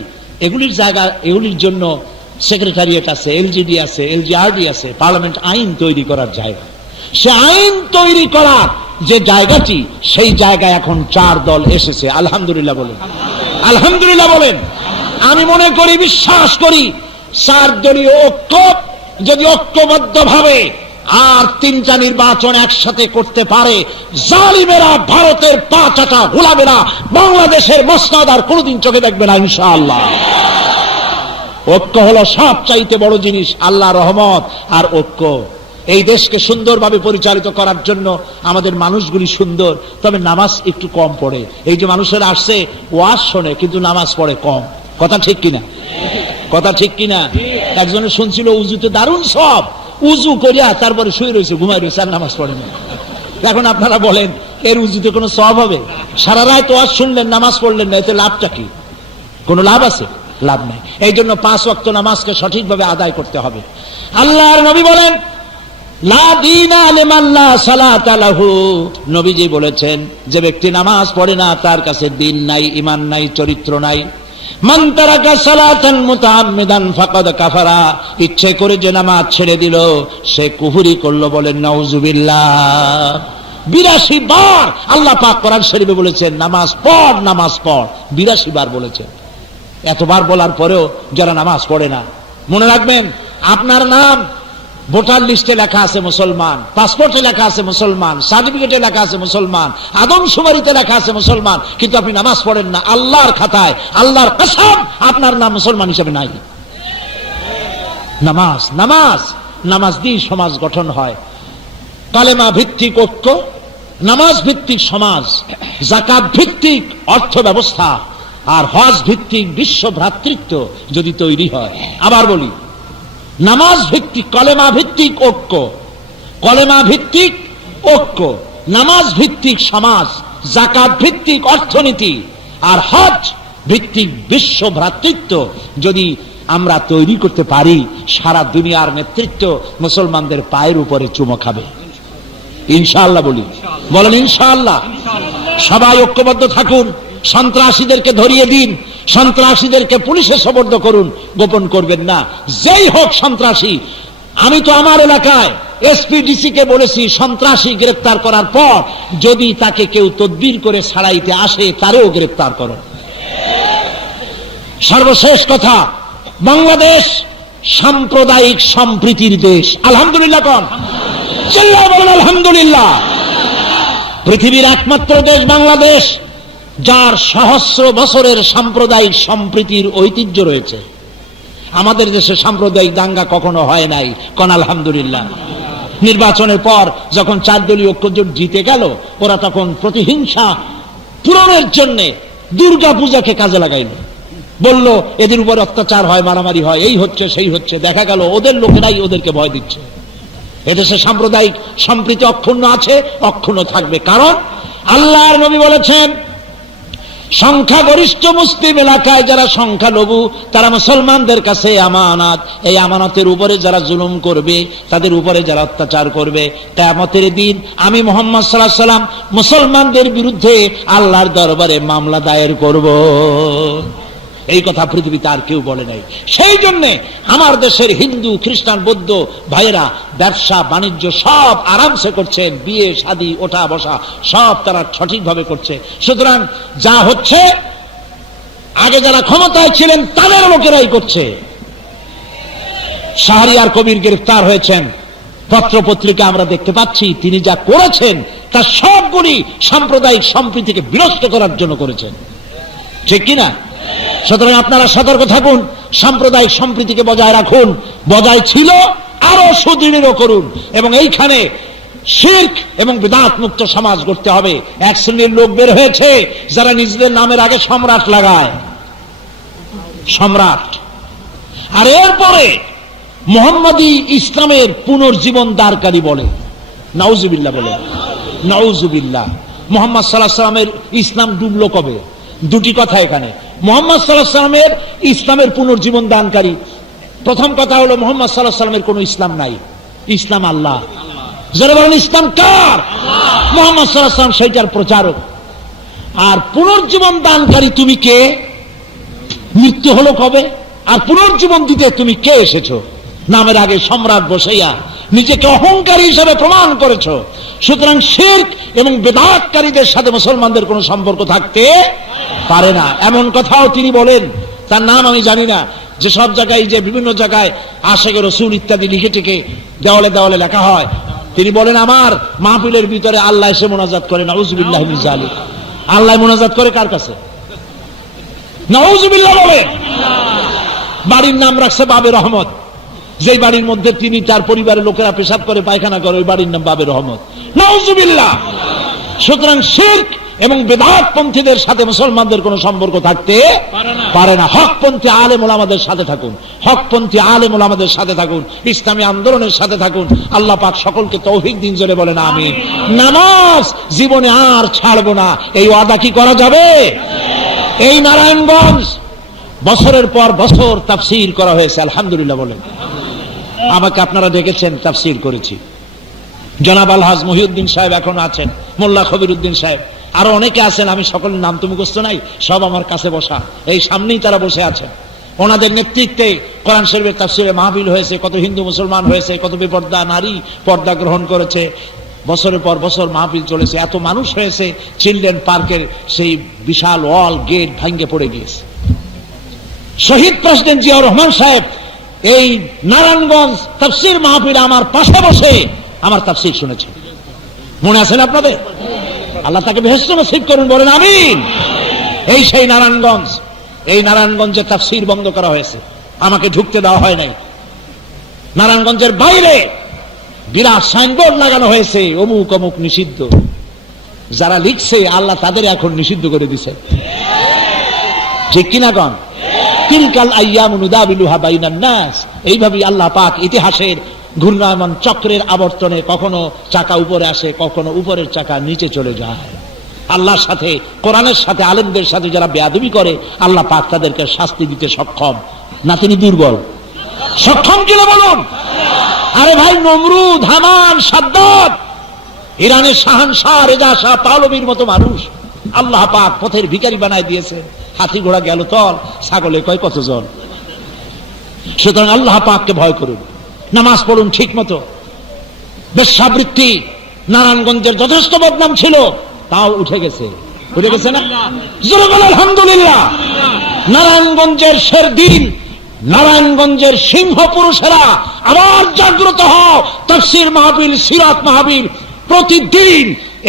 এগুলির জায়গা, এগুলির জন্য সেক্রেটারিয়েট আছে, এলজিডি আছে, এলজিআরডি আছে। পার্লামেন্ট আইন তৈরি করার জায়গা। সে আইন তৈরি করার যে জায়গাটি, সেই জায়গায় এখন 4 দল এসেছে। আলহামদুলিল্লাহ বলেন, আলহামদুলিল্লাহ বলেন। আমি মনে করি, বিশ্বাস করি, 4 দলীয় ঐক্য যদি ঐক্যবদ্ধ ভাবে আর 3টা নির্বাচন একসাথে করতে পারে, জালিমেরা, ভারতের পা চাটা গোলামেরা বাংলাদেশের মসনদ আর কোনদিন চোখে দেখবে না ইনশাআল্লাহ। ঐক্য হলো সবচাইতে বড় জিনিস, আল্লাহ রহমত আর ঐক্য। এই দেশকে সুন্দরভাবে পরিচালিত করার জন্য আমাদের মানুষগুলি সুন্দর, তবে নামাজ একটু কম পড়ে। এই যে মানুষেরা আসছে, ওয়াজ শোনে কিন্তু নামাজ পড়ে কম। কথা ঠিক কিনা? কথা ঠিক কিনা? একজনে শুনছিল উজুতে দারুণ সব, উজু করিয়া তারপরে শুয়ে রয়েছে, ঘুমাই রয়েছে, আর নামাজ পড়ে না। এখন আপনারা বলেন, এর উজুতে কোনো সওয়াব হবে? সারা রাত ওয়াজ শুনলেন, নামাজ পড়লেন না, এতে লাভটা কি? কোনো লাভ আছে? লাভ নাই। এই জন্য 5 ওয়াক্ত নামাজকে সঠিকভাবে আদায় করতে হবে। আল্লাহর নবী বলেন, লা দীনা লিমান লা সালাতা লাহু। নবীজি বলেছেন, যে ব্যক্তি নামাজ পড়ে না তার কাছে দ্বীন নাই, ঈমান নাই, চরিত্র নাই। মান তারাকা সালাতান মুতাআম্মিদান ফাকাদ কাফারা। ইচ্ছে করে যে নামাজ ছেড়ে দিল সে কুফরি করলো, বলেন নাউজুবিল্লাহ। 82 বার আল্লাহ পাক কোরআন শরীফে বলেছেন, নামাজ পড়, নামাজ পড়। 82 বার বলেছেন। এতবার বলার পরেও যারা নামাজ পড়ে না, মনে রাখবেন, আপনার নাম ভোটার লিস্টে লেখা আছে মুসলমান, পাসপোর্টে লেখা আছে মুসলমান, সার্টিফিকেটে লেখা আছে মুসলমান, আদমশুমারিতে লেখা আছে মুসলমান, কিন্তু আপনি নামাজ পড়েন না। আল্লাহর খাতায়, আল্লাহর কসম, আপনার নাম মুসলমান হিসেবে নাই। নামাজ, নামাজ, নামাজ দিয়ে সমাজ গঠন হয়। কালেমা ভিত্তিক ঐক্য, নামাজ ভিত্তিক সমাজ, যাকাত ভিত্তিক অর্থ ব্যবস্থা, আর হজ ভিত্তিক বিশ্ব ভ্রাতৃত্ব যদি তৈরি হয়। আবার বলি, নামাজ ভিত্তিক, কলেমা ভিত্তিক ঐক্য, কলেমা ভিত্তিক ঐক্য, নামাজ ভিত্তিক সমাজ, যাকাত ভিত্তিক অর্থনীতি, আর হজ ভিত্তিক বিশ্ব ভ্রাতৃত্ব যদি আমরা তৈরি করতে পারি, সারা দুনিয়ার নেতৃত্ব মুসলমানদের পায়ের উপরে চুমো খাবে ইনশাআল্লাহ। বলি, বলেন ইনশাআল্লাহ। সবাই ঐক্যবদ্ধ থাকুন। সন্ত্রাসীদেরকে ধরিয়ে দিন, সন্ত্রাসীদেরকে পুলিশে সোপর্দ করুন, গোপন করবেন না। যেই হোক সন্ত্রাসী, আমি তো আমার এলাকায় এসপিডিসি কে বলেছি, সন্ত্রাসী গ্রেফতার করার পর যদি তাকে কেউ তদবির করে ছাড়াইতে আসে, তারেও গ্রেফতার করো। সর্বশেষ কথা, বাংলাদেশ সাম্প্রদায়িক সম্প্রীতির দেশ। আলহামদুলিল্লাহ কোন? চিল্লায় বলেন আলহামদুলিল্লাহ। পৃথিবীর একমাত্র দেশ বাংলাদেশ, যার সহস্র বছরের সাম্প্রদায়িক সম্প্রীতির ঐতিহ্য রয়েছে। আমাদের দেশে সাম্প্রদায়িক দাঙ্গা কখনো হয় নাই, কোন আলহামদুলিল্লাহ। নির্বাচনের পর যখন 4 দলীয় ঐক্যজোট জিতে গেল, ওরা তখন প্রতিহিংসা পূরণের জন্য দুর্গা পূজাকে কাজে লাগাইল। বলল এদের উপর অত্যাচার হয়, মারামারি হয়, এই হচ্ছে সেই হচ্ছে। দেখা গেল ওদের লোকেরাই ওদেরকে ভয় দিচ্ছে। এদেশে সাম্প্রদায়িক সম্প্রীতি অক্ষুণ্ণ আছে, অক্ষুণ্ণ থাকবে। কারণ আল্লাহর নবী বলেছেন, সংখ্যাগরিষ্ঠ মুসলিম এলাকায় যারা সংখ্যালঘু তারা মুসলমানদের কাছে আমানত। এই আমানতের উপরে যারা জুলুম করবে, তাদের উপরে যারা অত্যাচার করবে, কিয়ামতের দিন আমি মুহাম্মদ সাল্লাল্লাহু আলাইহি ওয়াসাল্লাম মুসলমানদের বিরুদ্ধে আল্লাহর দরবারে মামলা দায়ের করব। এই কথা পৃথিবীতে আর কেউ বলে নাই। সেই জন্য আমার দেশের হিন্দু, খ্রিস্টান, বৌদ্ধ ভাইয়েরা ব্যবসা বাণিজ্য সব আরামসে করছে, বিয়ে শাদী ওঠা বসা সব তারা সঠিকভাবে করছে। সুতরাং যা হচ্ছে আগে যারা ক্ষমতায় ছিলেন তাদের লোকেরাই করছে। শাহরিয়ার কবির গ্রেফতার হয়েছেন, পত্র পত্রিকা আমরা দেখতে পাচ্ছি তিনি যা করেছেন তা সবগুলি সাম্প্রদায়িক সম্প্রীতিকে বিনষ্ট করার জন্য করেছেন, ঠিক কিনা? সুতরাং আপনারা সতর্ক থাকুন, সাম্প্রদায়িক সম্প্রীতিকে বজায় রাখুন, বজায় ছিল আরো সুদৃঢ় করুন। এবং এইখানে শিরক এবং বিদআত মুক্ত সমাজ গড়তে হবে। এক শ্রেণীর লোক বের হয়েছে যারা নিজেদের নামের আগে সম্রাট লাগায়, সম্রাট, আর এরপরে মুহাম্মাদি ইসলামের পুনর্জীবন দারকারী বলে। নাউজুবিল্লাহ বলে, নাউজুবিল্লাহ। মুহাম্মদ সাল্লাল্লাহু আলাইহি ওয়াসাল্লামের ইসলাম ডুবলো কবে? দুটি কথা এখানে। মুহাম্মদ সাল্লাল্লাহু আলাইহি ওয়াসাল্লামের ইসলামের পুনর্জীবন দানকারী। প্রথম কথা হলো মুহাম্মদ সাল্লাল্লাহু আলাইহি ওয়াসাল্লামের কোনো ইসলাম নাই, ইসলাম আল্লাহ। যারা বলেন ইসলাম কার? মুহাম্মদ সাল্লাল্লাহু আলাইহি ওয়াসাল্লাম সেইটার প্রচারক। আর পুনর্জীবন দানকারী তুমি কে? মৃত্যু হলো কবে? আর পুনর্জীবন দিতে তুমি কে এসেছো? নামের আগে সম্রাট বসাইয়া নিজেকে অহংকারী হিসেবে প্রমাণ করেছো। সুতরাং শিরক এবং বিদআতকারীদের সাথে মুসলমানদের কোনো সম্পর্ক থাকতে পারে না, এমন কথাও তিনি বলেন। তার নাম আমি জানি না, যে সব জায়গায় যে বিভিন্ন জায়গায় আশিকে রাসূল ইত্যাদি লিখে টেকে দেওয়ালে দেওয়ালে লেখা হয়, তিনি বলেন আমার মাহফিলের ভিতরে আল্লাহ এসে মোনাজাত করে। নাউজুবিল্লাহ মিন যালিক। আল্লাহ মোনাজাত করে কার কাছে? নাউজুবিল্লাহ বলে। বাড়ির নাম রাখছে বাবে রহমত, যেই বাড়ির মধ্যে তিনি তার পরিবারের লোকেরা পেশাব করে পায়খানা করে, ওই বাড়ির নাম বাবে রহমত। নাউজুবিল্লাহ। সুতরাং শিরক এবং বিদআতপন্থীদের সাথে মুসলমানদের কোনো সম্পর্ক থাকতে পারে না। হকপন্থী আলেম ওলামাদের সাথে থাকুন, হকপন্থী আলেম ওলামাদের সাথে থাকুন, ইসলামী আন্দোলনের সাথে থাকুন। আল্লাহ পাক সকলকে তৌফিক দিন, জোরে বলেন আমিন। নামাজ জীবনে আর ছাড়বো না, এই ওয়াদা কি করা যাবে? এই নারায়ণগঞ্জ বছরের পর বছর তাফসীর করা হয়েছে, আলহামদুলিল্লাহ বলেন। আমাকে আপনারা দেখেছেন, তাফসীর করেছি। জনাব আলহাজ মহিউদ্দিন সাহেব এখন আছেন, মোল্লা খবিরউদ্দিন সাহেব, আরো অনেকে আছেন, আমি সকলের নাম তো মুখস্থ নাই, সব আমার কাছে বসা, এই সামনেই তারা বসে আছেন। ওনাদের নেতৃত্বে কোরআন শরীফের তাফসীরে মাহফিল হয়েছে, কত হিন্দু মুসলমান হয়েছে, কত বেপর্দা নারী পর্দা গ্রহণ করেছে, বছরের পর বছর মাহফিল চলেছে, এত মানুষ হয়েছে, চিলড্রেন পার্কের সেই বিশাল ওয়াল গেট ভাঙ্গে পড়ে গিয়েছে। শহীদ প্রেসিডেন্ট জিয়াউর রহমান সাহেব এই নারায়ণগঞ্জ তাফসীর মাহফিল আমার পাশে বসে আমার তাফসীর শুনেছেন, মনে আছেন আপনাদের? আল্লাহ তাকে বেহেশত নসিব করুন, বলেন আমিন। এই সেই নারায়ণগঞ্জ, এই নারায়ণগঞ্জে তাফসীর বন্ধ করা হয়েছে, আমাকে ঢুকতে দেওয়া হয় নাই। নারায়ণগঞ্জের বাইরে বিরাট সাইনবোর্ড লাগানো হয়েছে, অমুক অমুক নিষিদ্ধ। যারা লিখছে আল্লাহ তাদের এখন নিষিদ্ধ করে দিছে, ঠিক কিনা গণ? তিলকাল আইয়ামু নুদাবিলুহা বাইনান নাস। এইভাবেই আল্লাহ পাক ইতিহাসের ঘূর্ণায়মান চক্রের আবর্তনে কখনো চাকা উপরে আসে, কখনো উপরের চাকা নিচে চলে যায়। আল্লাহর সাথে, কোরআনের সাথে, আলেমদের সাথে যারা বেয়াদবি করে আল্লাহ পাক তাদেরকে শাস্তি দিতে সক্ষম না, তিনি দুর্বল? সক্ষম কিনা বলুন? আরে ভাই, নমরুদ, হামান, সাদ্দাত, ইরানের শাহানশাহ, রেজা শাহ পাহলবীর মতো মানুষ আল্লাহ পাক পথের ভিখারি বানায় দিয়েছে। হাতি ঘোড়া গেল তল, ছাগলে কয় কত জন। সুতরাং আল্লাহ পাককে ভয় করুন, নামাজ পড়ুন ঠিক মতো। বেশ্যাবৃত্তি নারায়ণগঞ্জের যথেষ্ট বদনাম ছিল, তাও উঠে গেছে, উঠে গেছে না? জোরে বলেন আলহামদুলিল্লাহ। নারায়ণগঞ্জের শেরদিন, নারায়ণগঞ্জের সিংহ পুরুষেরা আবার জাগ্রত হও। তাফসীর মাহফিল, সিরাত মাহফিল প্রতিদিন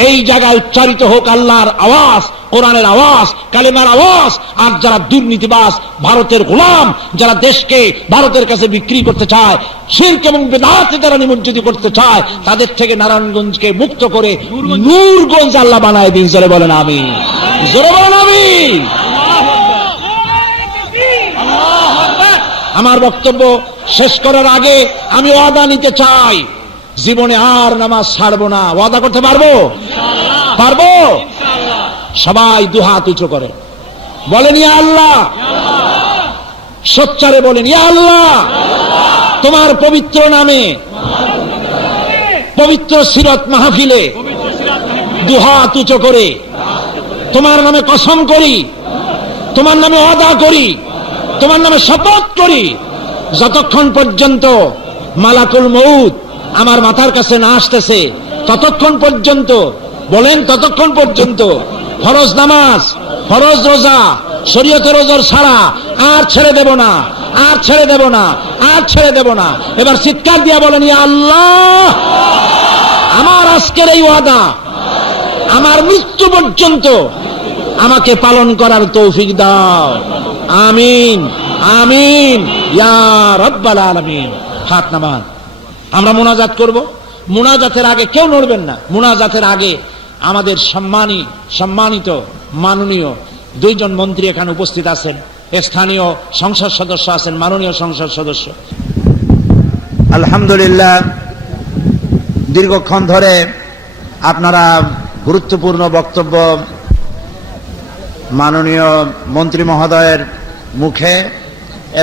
এই জায়গায় উচ্চারিত হোক আল্লাহর আওয়াজ, কোরআনের আওয়াজ, কালেমার আওয়াজ। আর যারা দুর্নীতিবাজ, ভারতের গোলাম, যারা দেশকে ভারতের কাছে বিক্রি করতে চায়, শিরক এবং বিদআতে যারা নিমজ্জিত করতে চায়, তাদের থেকে নারায়ণগঞ্জকে মুক্ত করে নূরগঞ্জ আল্লাহ বানায় দিন। জোরে বলেন আমিন, জোরে বলেন আমিন। আমার বক্তব্য শেষ করার আগে আমি ওয়াদা নিতে চাই, জীবনে আর নামাজ ছাড়বো না। ওয়াদা করতে পারবো? পারবো? সবাই দুহাত উঁচু করে বলেন ইয়া আল্লাহ, সোচ্চারে বলেন ইয়া আল্লাহ, তোমার পবিত্র নামে পবিত্র সিরাত মাহফিলে দুহাত উঁচু করে তোমার নামে কসম করি, তোমার নামে ওয়াদা করি, তোমার নামে শপথ করি, যতক্ষণ পর্যন্ত মালাকুল মউত আমার মাথার কাছে না আসতেছে ততক্ষণ পর্যন্ত, বলেন ততক্ষণ পর্যন্ত ফরজ নামাজ, ফরজ রোজা, শরীয়তের ওজর ছাড়া আর ছেড়ে দেব না, আর ছেড়ে দেব না, আর ছেড়ে দেব না। এবার চিৎকার দিয়া বলেন ইয়া আল্লাহ, আমার আজকের এই ওয়াদা আমার মৃত্যু পর্যন্ত আমাকে পালন করার তৌফিক দাও। আমিন আমিন ইয়া রাব্বাল আলামিন। হাত নামান, আমরা মুনাজাত করব। মুনাজাতের আগে কেউ নড়বেন না। মুনাজাতের আগে আমাদের সম্মানিত মাননীয় দুইজন মন্ত্রী এখানে উপস্থিত আছেন, স্থানীয় সংসদ সদস্য আছেন, মাননীয় সংসদ সদস্য। আলহামদুলিল্লাহ, দীর্ঘক্ষণ ধরে আপনারা গুরুত্বপূর্ণ বক্তব্য মাননীয় মন্ত্রী মহোদয়ের মুখে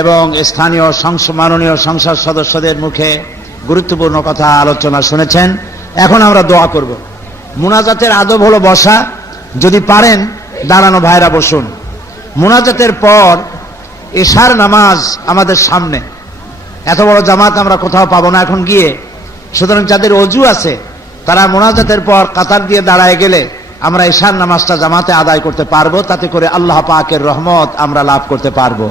এবং স্থানীয় মাননীয় সংসদ সদস্যদের মুখে গুরুত্বপূর্ণ কথা আলোচনা শুনেছেন। এখন আমরা দোয়া করব। মুনাজাতের আদব হলো বসা, যদি পারেন দাঁড়ানো ভাইরা বসুন। মুনাজাতের পর এশার নামাজ আমাদের সামনে, এত বড় জামাত আমরা কোথাও পাবো না এখন গিয়ে। সুতরাং যাদের অজু আছে তারা মুনাজাতের পর কাতার দিয়ে দাঁড়ায় গেলে আমরা এশার নামাজটা জামাতে আদায় করতে পারবো, তাতে করে আল্লাহ পাকের রহমত আমরা লাভ করতে পারবো।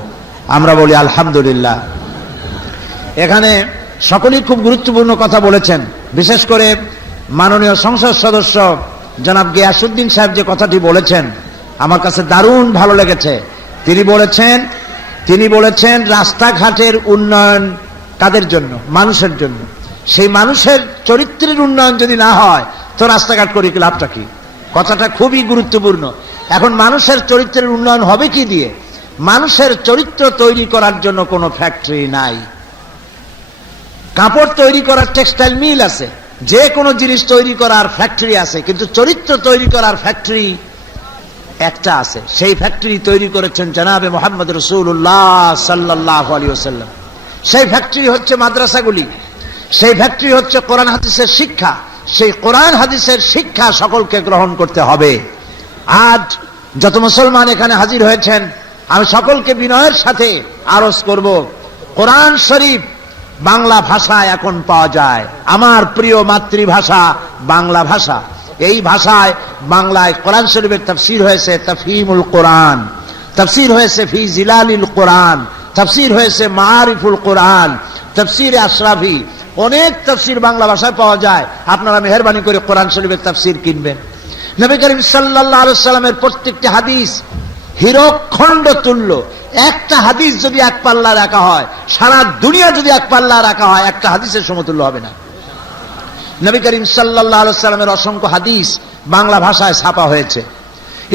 আমরা বলি আলহামদুলিল্লাহ। এখানে সকলেই খুব গুরুত্বপূর্ণ কথা বলেছেন, বিশেষ করে মাননীয় সংসদ সদস্য জনাব গিয়াসউদ্দিন সাহেব যে কথাটি বলেছেন আমার কাছে দারুণ ভালো লেগেছে। তিনি বলেছেন রাস্তাঘাটের উন্নয়ন কাদের জন্য? মানুষের জন্য। সেই মানুষের চরিত্রের উন্নয়ন যদি না হয় তো রাস্তাঘাট করে কি লাভটা কি? কথাটা খুবই গুরুত্বপূর্ণ। এখন মানুষের চরিত্রের উন্নয়ন হবে কি দিয়ে? মানুষের চরিত্র তৈরি করার জন্য কোনো ফ্যাক্টরি নাই। কাপড় তৈরি করার টেক্সটাইল মিল আছে, যে কোনো জিনিস তৈরি করার ফ্যাক্টরি আছে, কিন্তু চরিত্র তৈরি করার ফ্যাক্টরি একটা আছে। সেই ফ্যাক্টরি তৈরি করেছেন জনাবে মুহাম্মদ রাসূলুল্লাহ সাল্লাল্লাহু আলাইহি ওয়াসাল্লাম। সেই ফ্যাক্টরি হচ্ছে মাদ্রাসাগুলি, সেই ফ্যাক্টরি হচ্ছে কোরআন হাদিসের শিক্ষা। সেই কোরআন হাদিসের শিক্ষা সকলকে গ্রহণ করতে হবে। আজ যত মুসলমান এখানে হাজির হয়েছেন আমি সকলকে বিনয়ের সাথে আরজ করব, কোরআন শরীফ বাংলা ভাষায় এখন পাওয়া যায়। আমার প্রিয় মাতৃভাষা বাংলা ভাষা। এই ভাষায় বাংলায় কোরআন শরীফের তাফসীর হয়েছে তাফহিমুল কোরআন, তাফসীর হয়েছে ফি জিলালিল কোরআন, তাফসীর হয়েছে মারিফুল কোরআন, তাফসীরে আশরাফি, অনেক তাফসীর বাংলা ভাষায় পাওয়া যায়। আপনারা মেহেরবানি করে কোরআন শরীফের তাফসীর কিনবেন। নবী করিম সাল্লাল্লাহু আলাইহি ওয়াসাল্লামের প্রত্যেকটি হাদিস হীরকখণ্ড তুল্য। একটা হাদিস যদি এক পাল্লা রাখা হয়, সারা দুনিয়া যদি এক পাল্লা রাখা হয়, একটা হাদিসের সমতুল্য হবে না। নবী করিম সাল্লাল্লাহু আলাইহি ওয়াসাল্লামের অসংখ্য হাদিস বাংলা ভাষায় ছাপা হয়েছে,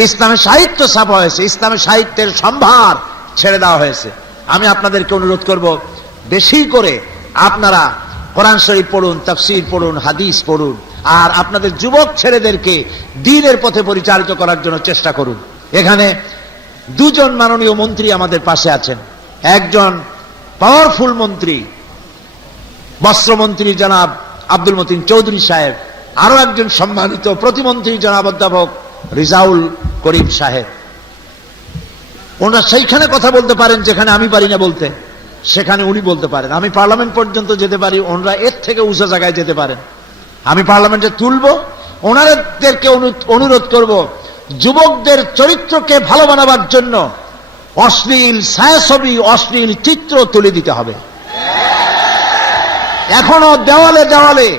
ইসলামের সাহিত্য ছাপা হয়েছে, ইসলামের সাহিত্যের সম্ভার ছেড়ে দেওয়া হয়েছে। আমি আপনাদেরকে অনুরোধ করব, বেশি করে আপনারা কোরআন শরীফ পড়ুন, তাফসীর পড়ুন, হাদিস পড়ুন, আর আপনাদের যুবক ছেলেদেরকে দ্বীনের পথে পরিচালিত করার জন্য চেষ্টা করুন। এখানে দুজন মাননীয় মন্ত্রী আমাদের পাশে আছেন। একজন পাওয়ারফুল মন্ত্রী, বস্ত্রমন্ত্রী জনাব আব্দুল মতিন চৌধুরী সাহেব, আরো একজন সম্মানিত প্রতিমন্ত্রী জনাব অধ্যাপক রিজাউল করিম সাহেব। ওনারা সেইখানে কথা বলতে পারেন যেখানে আমি পারি না বলতে, সেখানে উনি বলতে পারেন। আমি পার্লামেন্ট পর্যন্ত যেতে পারি, ওনারা এর থেকে উঁচু জায়গায় যেতে পারেন। আমি পার্লামেন্টে তুলব, ওনাদেরকে অনুরোধ করব যুবকদের চরিত্রকে ভালো বানাবার জন্য অশ্লীল ছায়াছবি, অশ্লীল চিত্র তুলে দিতে হবে। এখনো দেওয়ালে দেওয়ালে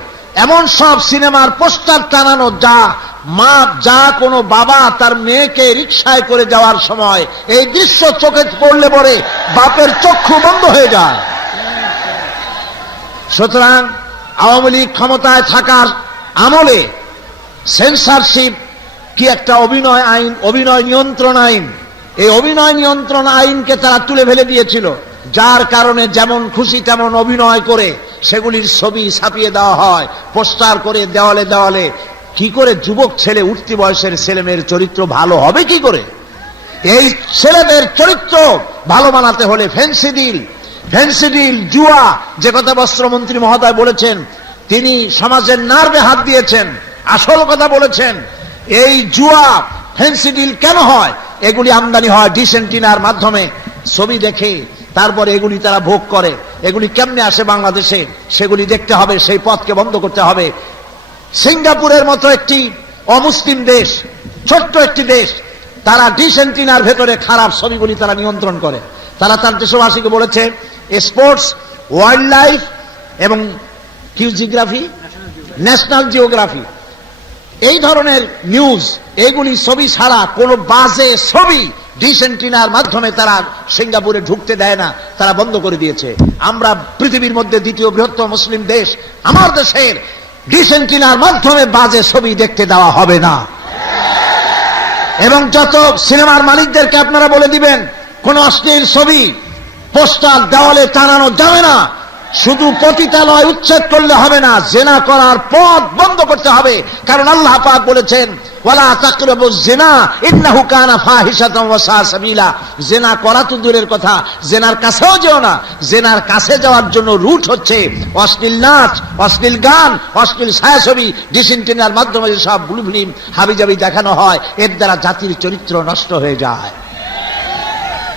এমন সব সিনেমার পোস্টার টানানো যা কোনো বাবা তার মেয়েকে রিকশায় করে যাওয়ার সময় এই দৃশ্য চোখে পড়লে পরে বাপের চক্ষু বন্ধ হয়ে যায়। সুতরাং আওয়ামী লীগ ক্ষমতায় থাকার আমলে সেন্সরশিপ কি একটা অভিনয় আইন, অভিনয় নিয়ন্ত্রণ আইন, এই অভিনয় নিয়ন্ত্রণ আইনকে তারা তুলে ফেলে দিয়েছিল। যার কারণে যেমন খুশি তেমন অভিনয় করে সেগুলির ছবি ছাপিয়ে দেওয়া হয়, পোস্টার করে দেওয়ালে দেওয়ালে। কি করে যুবক ছেলে, উঠতি বয়সের ছেলেমেয়ের চরিত্র ভালো হবে কি করে? এই ছেলেদের চরিত্র ভালো বানাতে হলে ফেন্সিডিল, জুয়া, যে কথা বস্ত্রমন্ত্রী মহোদয় বলেছেন, তিনি সমাজের নার্ভে হাত দিয়েছেন, আসল কথা বলেছেন। এই জুয়া, ফেন্সিডিল কেন হয়? এগুলি আমদানি হয় ডিসেন্টিনার মাধ্যমে, ছবি দেখে তারপরে এগুলি তারা ভোগ করে। এগুলি কেমনে আসে বাংলাদেশে সেগুলি দেখতে হবে, সেই পথকে বন্ধ করতে হবে। সিঙ্গাপুরের মতো একটি অমুসলিম দেশ, ছোট্ট একটি দেশ, তারা ডিসেন্টিনার ভেতরে খারাপ ছবিগুলি তারা নিয়ন্ত্রণ করে। তারা তার দেশবাসীকে বলেছে স্পোর্টস, ওয়াইল্ড লাইফ এবং ন্যাশনাল জিওগ্রাফি, এই ধরনের নিউজ, এইগুলি ছবি ছাড়া কোন বাজে ছবি ডিসেন্টিনার মাধ্যমে তারা সিঙ্গাপুরে ঢুকতে দেয় না, তারা বন্ধ করে দিয়েছে। আমরা পৃথিবীর মধ্যে দ্বিতীয় বৃহত্তম মুসলিম দেশ, আমার দেশের ডিসেন্টিনার মাধ্যমে বাজে ছবি দেখতে দেওয়া হবে না। এবং যত সিনেমার মালিকদেরকে আপনারা বলে দিবেন কোন অশ্লীল ছবি, পোস্টার দেওয়ালে টানানো যাবে না। শুধু পতিতালয় উচ্ছেদ করলে হবে না, জিনা করার পথ বন্ধ করতে হবে। কারণ আল্লাহ পাক বলেছেন ওয়ালা তাকরাবুজ জিনা ইন্নাহু কানা ফাহিশাতান ওয়া সা সাবিলা। জিনা করা তো দূরের কথা, জিনার কাছেও যেও না। জিনার কাছে যাওয়ার জন্য রুট হচ্ছে অশ্লীল নাচ, অশ্লীল গান, অশ্লীল ছায়াছবি, ডিসেন্টিনার মাধ্যমে সব ব্লু ফিল্ম হাবিজাবি দেখানো হয়। এর দ্বারা জাতির চরিত্র নষ্ট হয়ে যায়।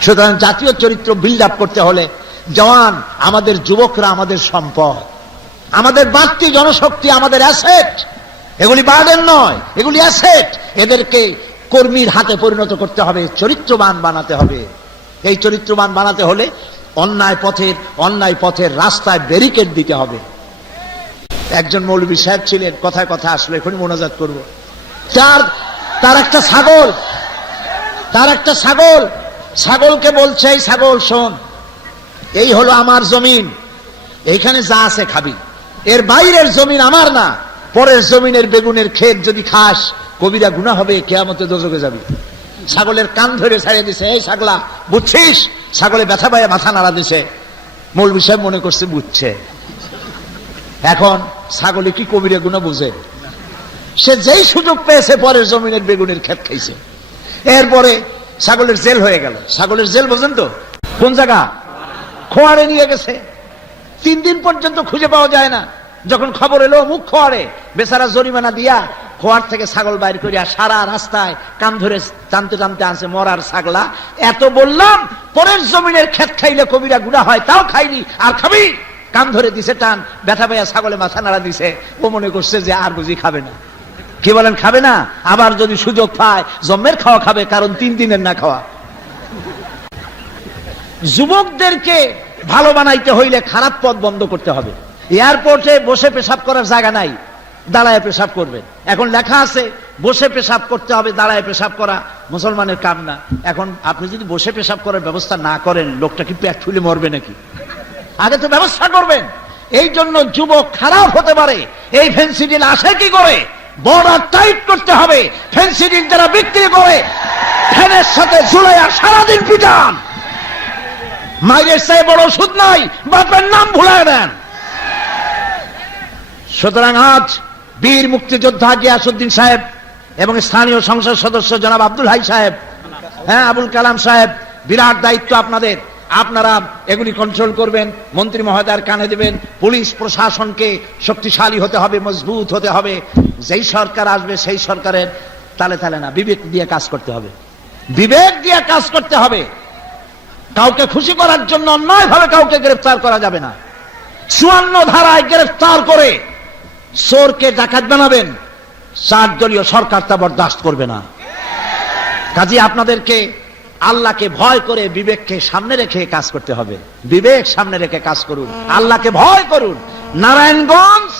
সুতরাং জাতীয় চরিত্র বিল্ড আপ করতে হলে জওয়ান, আমাদের যুবকরা আমাদের সম্পদ, আমাদের বাড়তি জনশক্তি, আমাদের অ্যাসেট। এগুলি বার্ডেন নয়, এগুলি অ্যাসেট। এদেরকে কর্মীর হাতে পরিণত করতে হবে, চরিত্রবান বানাতে হবে। এই চরিত্রবান বানাতে হলে অন্যায় পথের রাস্তায় ব্যারিকেড দিতে হবে। একজন মৌলভী সাহেব ছিলেন, কথায় কথা আসলে এখনই মোনাজাত করব। তার একটা ছাগলকে বলছে, এই ছাগল শোন, এই হলো আমার জমিন, এইখানে যা আছে খাবি, এর বাইরের জমিন আমার না। পরের জমিনের বেগুনের ক্ষেত যদি খাস কবিরা গুনাহ হবে, কিয়ামতে দোজখে যাবি। ছাগলের কান ধরে ছাড়িয়ে দিছে, এই ছাগলা বুঝছিস? ছাগলে ব্যথা পায়ে মাথা নাড়া দিছে। মৌলভী সাহেব মনে করছে বুঝছে। এখন ছাগলে কি কবিরা গুনাহ বুঝে? সে যেই সুযোগ পেয়েছে পরের জমিনের বেগুনের ক্ষেত খাইছে। এরপরে ছাগলের জেল হয়ে গেল। ছাগলের জেল বোঝেন তো কোন জায়গা? খোয়ারে নিয়ে গেছে। 3 দিন পর্যন্ত খুঁজে পাওয়া যায় না। যখন খবর এলো মুখ খোয়ারে, বেচারা জরিমানা দিয়া খোয়ার থেকে ছাগল বাইর করিয়া সারা রাস্তায় কান ধরে টানতে টানতে আনছে মরার ছাগলা। এত বললাম পরের জমিনের ক্ষেত খাইলে কবিরা গুনাহ হয়, তাও খাইনি, আর খাবি? কান ধরে দিছে টান, ব্যথা পাইয়া ছাগলে মাথা নাড়া দিছে। ও মনে করছে যে আর বুঝি খাবে না। কি বলেন, খাবে না? আবার যদি সুযোগ পায় জম্মের খাওয়া খাবে, কারণ 3 দিনের না খাওয়া। যুবকদেরকে ভালো বানাইতে হইলে খারাপ পথ বন্ধ করতে হবে। এয়ারপোর্টে বসে পেশাব করার জায়গা নাই, দাঁড়ায় পেশাব করবেন। এখন লেখা আছে বসে পেশাব করতে হবে, দাঁড়ায় পেশাব করা মুসলমানের কাম না। এখন আপনি যদি বসে পেশাব করার ব্যবস্থা না করেন, লোকটা কি পেট ফুলে মরবে নাকি? আগে তো ব্যবস্থা করবেন। এই জন্য যুবক খারাপ হতে পারে। এই ফেন্সিডিল আসে কি করে? বর্ডার টাইট করতে হবে। ফেন্সিডিল যারা বিক্রি করে ফ্যানের সাথে ঝুলাইয়া সারাদিন পিটান। মাইরের চাই বড় ওষুধ নাই, বাপের নাম ভুলায় দেন। সুতরাং আজ বীর মুক্তিযোদ্ধা গিয়াসউদ্দিন সাহেব এবং স্থানীয় সংসদ সদস্য জনাব আব্দুল হাই সাহেব, আবুল কালাম সাহেব, বিরাট দায়িত্ব আপনাদের। আপনারা এগুলি কন্ট্রোল করবেন, মন্ত্রী মহোদয়ের কানে দেবেন। পুলিশ প্রশাসনকে শক্তিশালী হতে হবে, মজবুত হতে হবে। যেই সরকার আসবে সেই সরকারের তালে তালে না, বিবেক দিয়ে কাজ করতে হবে। বিবেক দিয়ে কাজ করতে হবে। কাউকে খুশি করার জন্য অন্যায় ভাবে কাউকে গ্রেফতার করা যাবে না। 54 ধারায় গ্রেফতার করে চোরকে ডাকাত বানাবেন, 4 দলীয় সরকার তা বরদাস্ত করবে না। কাজে আপনাদেরকে আল্লাহকে ভয় করে বিবেককে সামনে রেখে কাজ করতে হবে। বিবেক সামনে রেখে কাজ করুন, আল্লাহকে ভয় করুন। নারায়ণগঞ্জ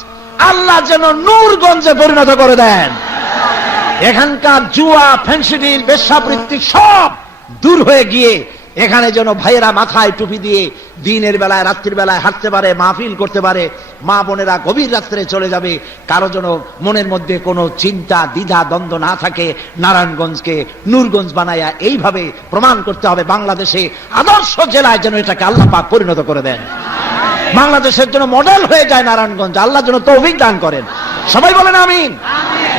আল্লাহ যেন নূরগঞ্জে পরিণত করে দেন। এখানকার জুয়া, ফেন্সিডিল, বেশ্যাবৃত্তি সব দূর হয়ে গিয়ে এখানে যেন ভাইয়েরা মাথায় টুপি দিয়ে দিনের বেলায় রাত্রির বেলায় হাঁটতে পারে, মাহফিল করতে পারে, মা বোনেরা গভীর রাত্রে চলে যাবে, কারো যেন মনের মধ্যে কোনো চিন্তা দ্বিধা দ্বন্দ্ব না থাকে। নারায়ণগঞ্জকে নূরগঞ্জ বানায়া এইভাবে প্রমাণ করতে হবে বাংলাদেশে আদর্শ জেলায় যেন এটাকে আল্লাহ পাক পরিণত করে দেন। বাংলাদেশের জন্য মডেল হয়ে যায় নারায়ণগঞ্জ, আল্লাহ যেন তৌফিক দান করেন। সবাই বলেন আমিন।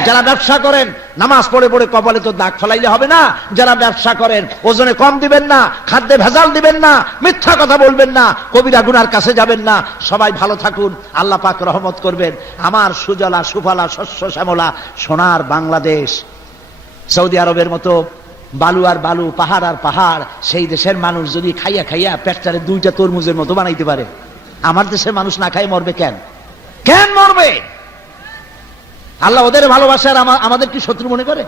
যারা ব্যবসা করেন নামাজ পড়ে পড়ে কপালে তো দাগ ফলাইলে হবে না। যারা ব্যবসা করেন ওজনে কম দিবেন না, খাদ্যে ভেজাল দিবেন না, মিথ্যা কথা বলবেন না, কবিরা গুনার কাছে যাবেন না। সবাই ভালো থাকুন, আল্লাহ পাক রহমত করবেন। আমার সুজলা সুফলা শস্য শ্যামলা সোনার বাংলাদেশ, সৌদি আরবের মতো বালু আর বালু, পাহাড় আর পাহাড়, সেই দেশের মানুষ যদি খাইয়া খাইয়া পেটটারে 2টা তরমুজের মতো বানাইতে পারে, আমার দেশের মানুষ না খাই মরবে কেন? কেন মরবে? আল্লাহ ওদের ভালোবাসে আর আমাদের কি শত্রু মনে করে?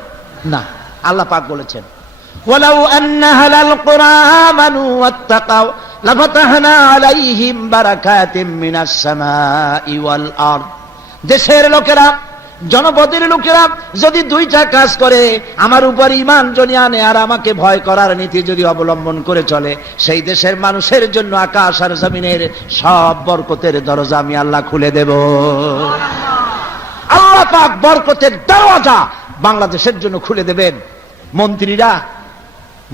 না, আল্লাহ পাক বলেছেন ওয়ালাউ আন্না আহলাল কুরআ আমানু ওয়াত্তাকাউ লাফাতাহনা আলাইহিম বারাকাতিম মিনাস সামাই ওয়াল আরদ। দেশের লোকেরা, জনপদের লোকেরা যদি 2টা কাজ করে, আমার উপর ঈমান যদি আনে আর আমাকে ভয় করার নীতি যদি অবলম্বন করে চলে, সেই দেশের মানুষের জন্য আকাশ আর জমিনের সব বরকতের দরজা আমি আল্লাহ খুলে দেব। আল্লাহ পাক বরকতের দরজা বাংলাদেশের জন্য খুলে দেবেন।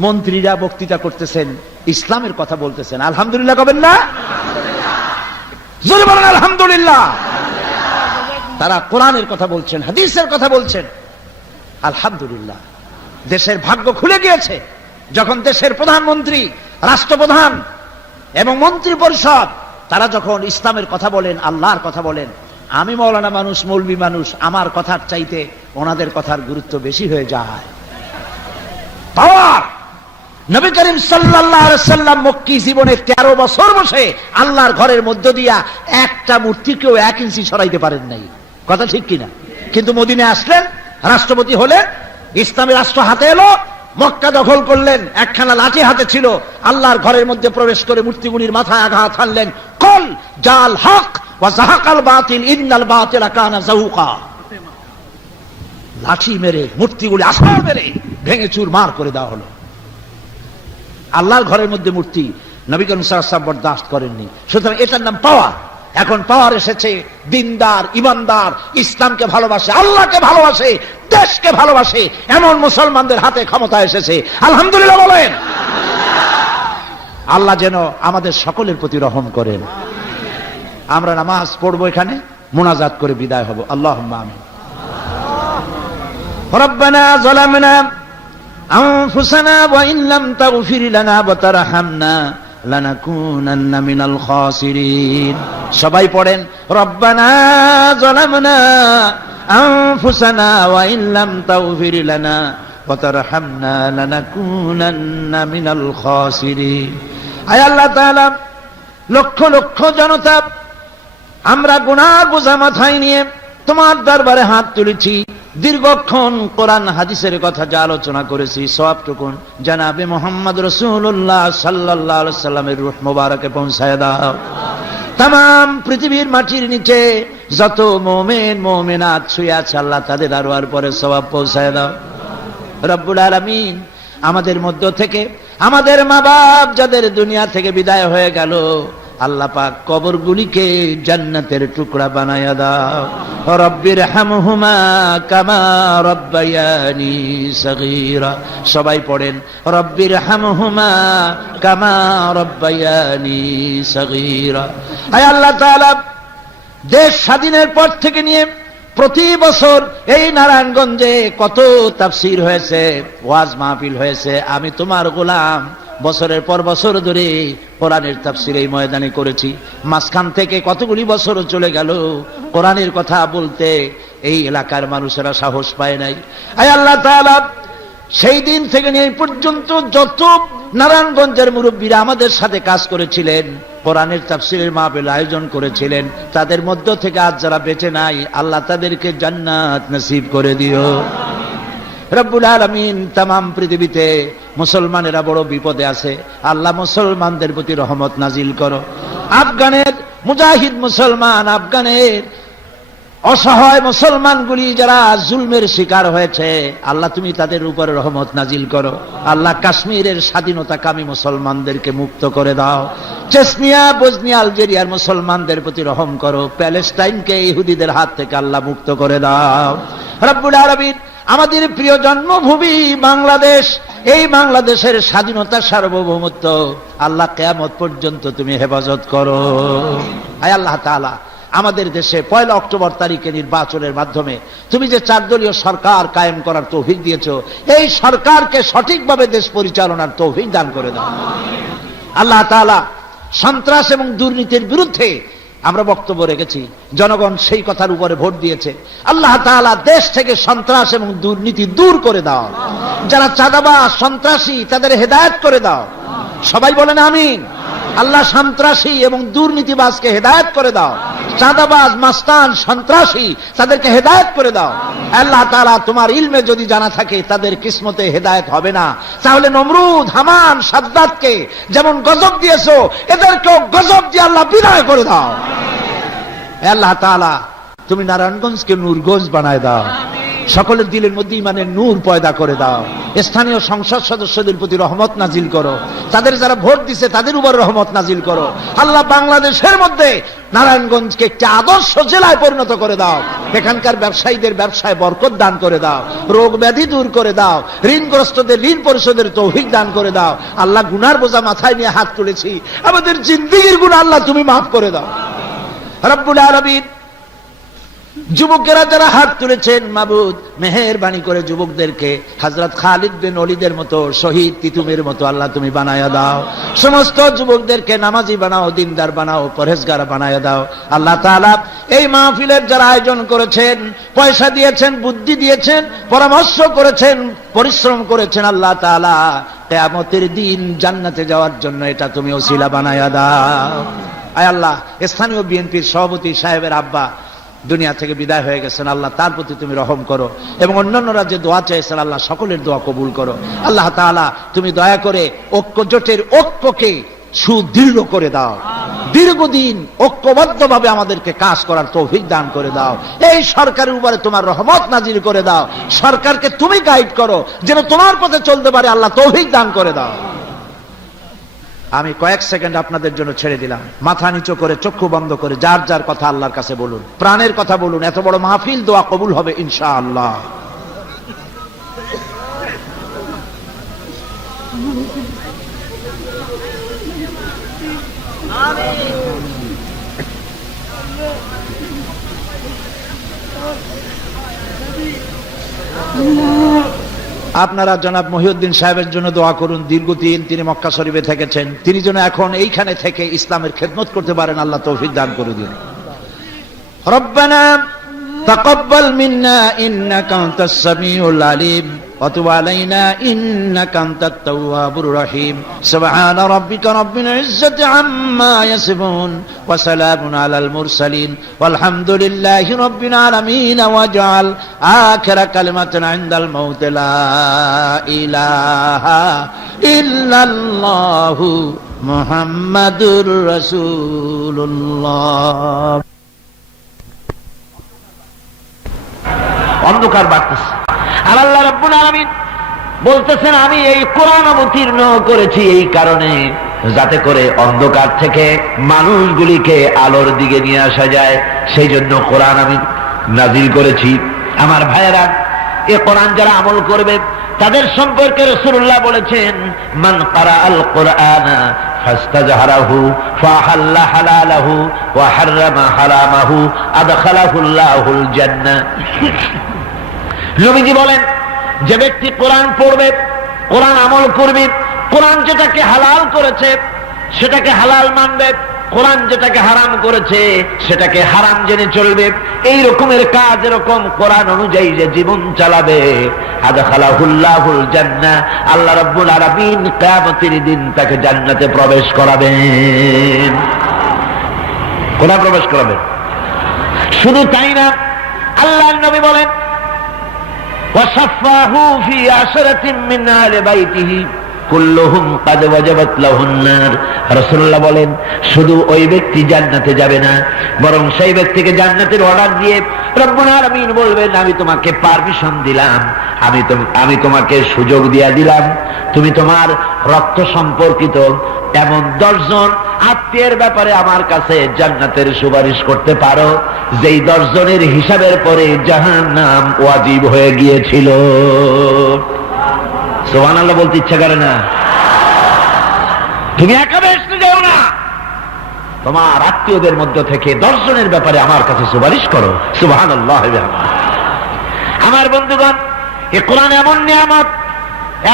মন্ত্রীরা বক্তৃতা করতেছেন, ইসলামের কথা বলতেছেন, আলহামদুলিল্লাহ কবেন না? জোরে বলেন আলহামদুলিল্লাহ। তারা কোরআনের কথা বলছেন, হাদিসের কথা বলছেন, আলহামদুলিল্লাহ। দেশের ভাগ্য খুলে গিয়েছে যখন দেশের প্রধানমন্ত্রী, রাষ্ট্রপ্রধান এবং মন্ত্রী পরিষদ তারা যখন ইসলামের কথা বলেন, আল্লাহর কথা বলেন। আমি মৌলানা মানুষ, মৌলবী মানুষ, আমার কথার চাইতে ওনাদের কথার গুরুত্ব বেশি হয়ে যায়। পাওয়ার নবী করিম সাল্লাল্লাহু আলাইহি সাল্লাম মক্কি জীবনে 13 বছর বসে আল্লাহর ঘরের মধ্য দিয়া একটা মূর্তিকেও 1 ইঞ্চি সরাইতে পারেন নাই। কথা ঠিক কিনা? কিন্তু মদিনায় আসলেন, রাষ্ট্রপতি হলেন, ইসলামী রাষ্ট্র হাতে এলো, মক্কা দখল করলেন, একখানা লাঠি হাতে ছিল, আল্লাহর ঘরের মধ্যে প্রবেশ করে মূর্তিগুলির মাথায় আঘাত হানলেন। কল জাল হক ওয়া যাহাকাল বাতিল ইন্নাল বাতিলা কানা যাহুকা। লাঠি মেরে মূর্তিগুলি আছাড় মেরে ভেঙে চুরমার করে দেওয়া হলো। আল্লাহর ঘরের মধ্যে মূর্তি নবী করিম সাল্লাল্লাহু আলাইহি ওয়াসাল্লাম বরদাস্ত করেননি। সুতরাং এটার নাম পাওয়ার। এখন পাওয়ার এসেছে, দিনদার, ইমানদার, ইসলামকে ভালোবাসে, আল্লাহকে ভালোবাসে, দেশকে ভালোবাসে এমন মুসলমানদের হাতে ক্ষমতা এসেছে। আলহামদুলিল্লাহ বলেন। আল্লাহ যেন আমাদের সকলের প্রতি রহম করেন। আমরা নামাজ পড়বো, এখানে মুনাজাত করে বিদায় হব। আল্লাহুম্মা আমিন। রব্বানা যালামনা আনফুসানা ওয়া ইন লাম তাগফির লানা ওয়া তারহামনা লানাকুনান্না মিনাল খাসিরিন। সবাই পড়েন রব্বানা যালামনা আনফুসানা ওয়া ইন লাম তাগফির লানা ওয়া তারহামনা লানাকুনান্না মিনাল খাসিরিন। আয় আল্লাহ তাআলা, লক্ষ লক্ষ জনতা আমরা গুনাহ বোঝা মাথায় নিয়ে তোমার দরবারে হাত তুলেছি। দীর্ঘক্ষণ কোরআন হাদিসের কথা যা আলোচনা করেছি সবটুকুন জনাবে মুহাম্মদ রাসূলুল্লাহ সাল্লাল্লাহু আলাইহি সাল্লামের রূহ মুবারকে পৌঁছায় দাও। তাম পৃথিবীর মাটির নিচে যত মুমিন মুমিনাত শুয়ে আছে আল্লাহ তাদের আরওয়ার পরে সওয়াব পৌঁছায় দাও রব্বুল আলামিন। আমাদের মধ্য থেকে আমাদের মা বাপ যাদের দুনিয়া থেকে বিদায় হয়ে গেল, আল্লাহ পাক কবরগুলিকে জান্নাতের টুকরা বানায়া দাও। রব্বির হামহুমা কামা রব্বায়ানি সগীরা। সবাই পড়েন রব্বির হামহুমা কামা রব্বায়ানি সগীরা। আয় আল্লাহ তাআলা, দেশ স্বাধীনের পর থেকে নিয়ে প্রতি বছর এই নারায়ণগঞ্জে কত তাফসীর হয়েছে, ওয়াজ মাহফিল হয়েছে। আমি তোমার গোলাম বছরের পর বছর ধরে কোরআনের তাফসীর এই ময়দানে করেছি। মাঝখান থেকে কতগুলি বছর চলে গেল, কোরআনের কথা বলতে এই এলাকার মানুষেরা সাহস পায় নাই। আয় আল্লাহ তাআলা, সেই দিন থেকে নিয়ে পর্যন্ত যত নারায়ণগঞ্জের মুরব্বীরা আমাদের সাথে কাজ করেছিলেন, কোরআনের তাফসীরের মাহফিল আয়োজন করেছিলেন, তাদের মধ্য থেকে আজ যারা বেঁচে নাই আল্লাহ তাদেরকে জান্নাত নসিব করে দিও রব্বুল আলামিন। তামাম পৃথিবীতে মুসলমানেরা বড় বিপদে আছে, আল্লাহ মুসলমানদের প্রতি রহমত নাজিল করো। আফগানের মুজাহিদ মুসলমান, আফগানের অসহায় মুসলমানগুলি যারা জুলমের শিকার হয়েছে, আল্লাহ তুমি তাদের উপরে রহমত নাজিল করো। আল্লাহ কাশ্মীরের স্বাধীনতাকামী মুসলমানদেরকে মুক্ত করে দাও। চেচনিয়া, বসনিয়া, আলজেরিয়ার মুসলমানদের প্রতি রহম করো। প্যালেস্টাইনকে ইহুদিদের হাত থেকে আল্লাহ মুক্ত করে দাও। রব্বুল আলামিন, আমাদের প্রিয় জন্মভূমি বাংলাদেশ, এই বাংলাদেশের স্বাধীনতা, সার্বভৌমত্ব আল্লাহ কিয়ামত পর্যন্ত তুমি হেফাজত করো। আয় আল্লাহ তাআলা, আমাদের দেশে 1 অক্টোবর তারিখে নির্বাচনের মাধ্যমে তুমি যে 4 দলীয় সরকার কায়েম করার তৌফিক দিয়েছো, এই সরকারকে সঠিকভাবে দেশ পরিচালনার তৌফিক দান করে দাও। আল্লাহ তাআলা, সন্ত্রাস এবং দুর্নীতির বিরুদ্ধে আমরা বক্তব্য রেখেছি, জনগণ সেই কথার উপরে ভোট দিয়েছে। আল্লাহ তাআলা, দেশ থেকে সন্ত্রাস এবং দুর্নীতি দূর করে দাও। যারা চাঁদাবাজ, সন্ত্রাসী, তাদের হেদায়েত করে দাও। সবাই বলেন আমিন। আল্লাহ, সন্ত্রাসী এবং দুর্নীতিবাজকে হেদায়েত করে দাও। চাঁদাবাজ, মাস্তান, সন্ত্রাসী, তাদেরকে হেদায়েত করে দাও। আল্লাহ তাআলা, তোমার ইলমে যদি জানা থাকে তাদের কিসমতে হেদায়েত হবে না, তাহলে নমরুদ, হামান, সাদ্দাতকে যেমন গজব দিয়েছো, এদেরকেও গজব দিয়ে আল্লাহ বিদায় করে দাও। আল্লাহ তাআলা, তুমি নারায়ণগঞ্জকে নূরগঞ্জ বানায় দাও। সকলের দিলের মধ্যে ইমানের নূর পয়দা করে দাও। স্থানীয় সংসদ সদস্যদের প্রতি রহমত নাজিল করো। তাদের যারা ভোট দিছে তাদের উপর রহমত নাজিল করো। আল্লাহ, বাংলাদেশের মধ্যে নারায়ণগঞ্জকে একটি আদর্শ জেলায় পরিণত করে দাও। এখানকার ব্যবসায়ীদের ব্যবসায় বরকত দান করে দাও। রোগ ব্যাধি দূর করে দাও। ঋণগ্রস্তদের ঋণ পরিশোধের তৌফিক দান করে দাও। আল্লাহ, গুনার বোঝা মাথায় নিয়ে হাত তুলেছি, আমাদের জিন্দেগীর গুনাহ আল্লাহ তুমি মাফ করে দাও। রব্বুল আলামিন, যুবকেরা যারা হাত তুলেছেন, মাবুদ মেহেরবানি করে যুবকদেরকে হযরত খালিদ বিন ওলীদের মতো, শহীদ তিতুমের মতো আল্লাহ তুমি বানায়া দাও। সমস্ত যুবকদেরকে নামাজি বানাও, দিনদার বানাও, পরহেজগার বানায়া দাও। আল্লাহ তাআলা, এই মাহফিলের যারা আয়োজন করেছেন, পয়সা দিয়েছেন, বুদ্ধি দিয়েছেন, পরামর্শ করেছেন, পরিশ্রম করেছেন, আল্লাহ তাআলা কিয়ামতের দিন জান্নাতে যাওয়ার জন্য এটা তুমি ওসিলা বানায়া দাও। আয় আল্লাহ, স্থানীয় বিএনপির সভাপতি সাহেবের আব্বা দুনিয়া থেকে বিদায় হয়ে গেছেন, আল্লাহ তার প্রতি তুমি রহম করো। এবং অন্যান্যরা যে দোয়া চাইছেন, আল্লাহ সকলের দোয়া কবুল করো। আল্লাহ তাআলা, তুমি দয়া করে ঐক্য জোটের ঐক্যকে সুদৃঢ় করে দাও। দীর্ঘদিন ঐক্যবদ্ধভাবে আমাদেরকে কাজ করার তৌফিক দান করে দাও। এই সরকারের উপরে তোমার রহমত নাজিল করে দাও। সরকারকে তুমি গাইড করো যেন তোমার পথে চলতে পারে, আল্লাহ তৌফিক দান করে দাও। আমি কয়েক সেকেন্ড আপনাদের জন্য ছেড়ে দিলাম। মাথা নিচু করে, চক্ষু বন্ধ করে যার যার কথা আল্লাহর কাছে বলুন, প্রাণের কথা বলুন। এত বড় মাহফিল, দোয়া কবুল হবে ইনশাআল্লাহ। আপনারা জনাব মহিউদ্দিন সাহেবের জন্য দোয়া করুন। দীর্ঘদিন তিনি মক্কা শরীফে থেকেছেন, তিনি যেন এখন এইখানে থেকে ইসলামের খেদমত করতে পারেন, আল্লাহ তৌফিক দান করে দিন। রব্বানা তাকাব্বাল মিন্না ইন্নাকা আনতাস সামিউল আলিম ওয়া তুব আলাইনা ইন্নাকা আনতাত তাওয়াবুর রহিম। সুবহানা রাব্বিকা রাব্বিল ইজ্জাতি আম্মা ইয়াসিফুন ওয়া সালামুন আলাল মুরসালিন ওয়ালহামদুলিল্লাহি রাব্বিল আলামিন। ওয়াজআল আখিরা কালিমাতিন ইনদাল মাউত লা ইলাহা ইল্লাল্লাহু মুহাম্মাদুর রাসূলুল্লাহ। অন্ধকার বাড়তেছে, আর আল্লাহ রাব্বুল আলামিন বলতেছেন, আমি এই কোরআন অবতীর্ণ করেছি এই কারণে যাতে করে অন্ধকার থেকে মানুষগুলিকে আলোর দিকে নিয়ে আসা যায়। সেই জন্য কোরআন আমি নাজিল করেছি। আমার ভাইয়েরা, এই কোরআন যারা আমল করবে তাদের সম্পর্কে রাসূলুল্লাহ বলেছেন, মান ক্বারাআল কুরআনা ফাস্তাজহারাহু ফাহাল্লা হালালাহু ওয়া হাররামা হারামাহু আদখালাহুল্লাহুল জান্নাহ। নবীজি বলেন, যে ব্যক্তি কোরআন পড়বে, কোরআন আমল করবে, কোরআন যেটাকে হালাল করেছে সেটাকে হালাল মানবে, কোরআন যেটাকে হারাম করেছে সেটাকে হারাম জেনে চলবে, এই রকমের কাজ এরকম কোরআন অনুযায়ী যে জীবন চালাবে, আদখালাহুল্লাহুল জান্নাহ, আল্লাহ রাব্বুল আলামিন কিয়ামতের দিন তাকে জান্নাতে প্রবেশ করাবেন। কোরআন প্রবেশ করাবেন। শুধু তাই না, আল্লাহর নবী বলেন, ওয়াসাফাহু ফি আশরাতিন মিন আহলি বাইতিহি কুল্লুহুম কাদ ওয়াজাবাত লাহুন নার। রাসূলুল্লাহ বলেন, শুধু ওই ব্যক্তি জান্নাতে যাবে না, বরং সেই ব্যক্তিকে জান্নাতের অর্ডার দিয়ে রব্বুল আলামিন বলবেন, আমি তোমাকে পারমিশন দিলাম, আমি তোমাকে সুযোগ দিয়ে দিলাম, তুমি তোমার রক্ত সম্পর্কিত এমন 10 জন আত্মীয়ের ব্যাপারে আমার কাছে জান্নাতের সুপারিশ করতে পারো, যেই 10 জনের হিসাবের পরে জাহান্নাম ওয়াজিব হয়ে গিয়েছিল। সুবহানাল্লাহ বলতে ইচ্ছা করে না? তুমি একা বেহেশতে যাও না, তোমার আত্মীয়দের মধ্য থেকে 10 জনের ব্যাপারে আমার কাছে সুপারিশ করো। সুবহানাল্লাহ। আমার বন্ধুগণ, এই কোরআন এমন নিয়ামত,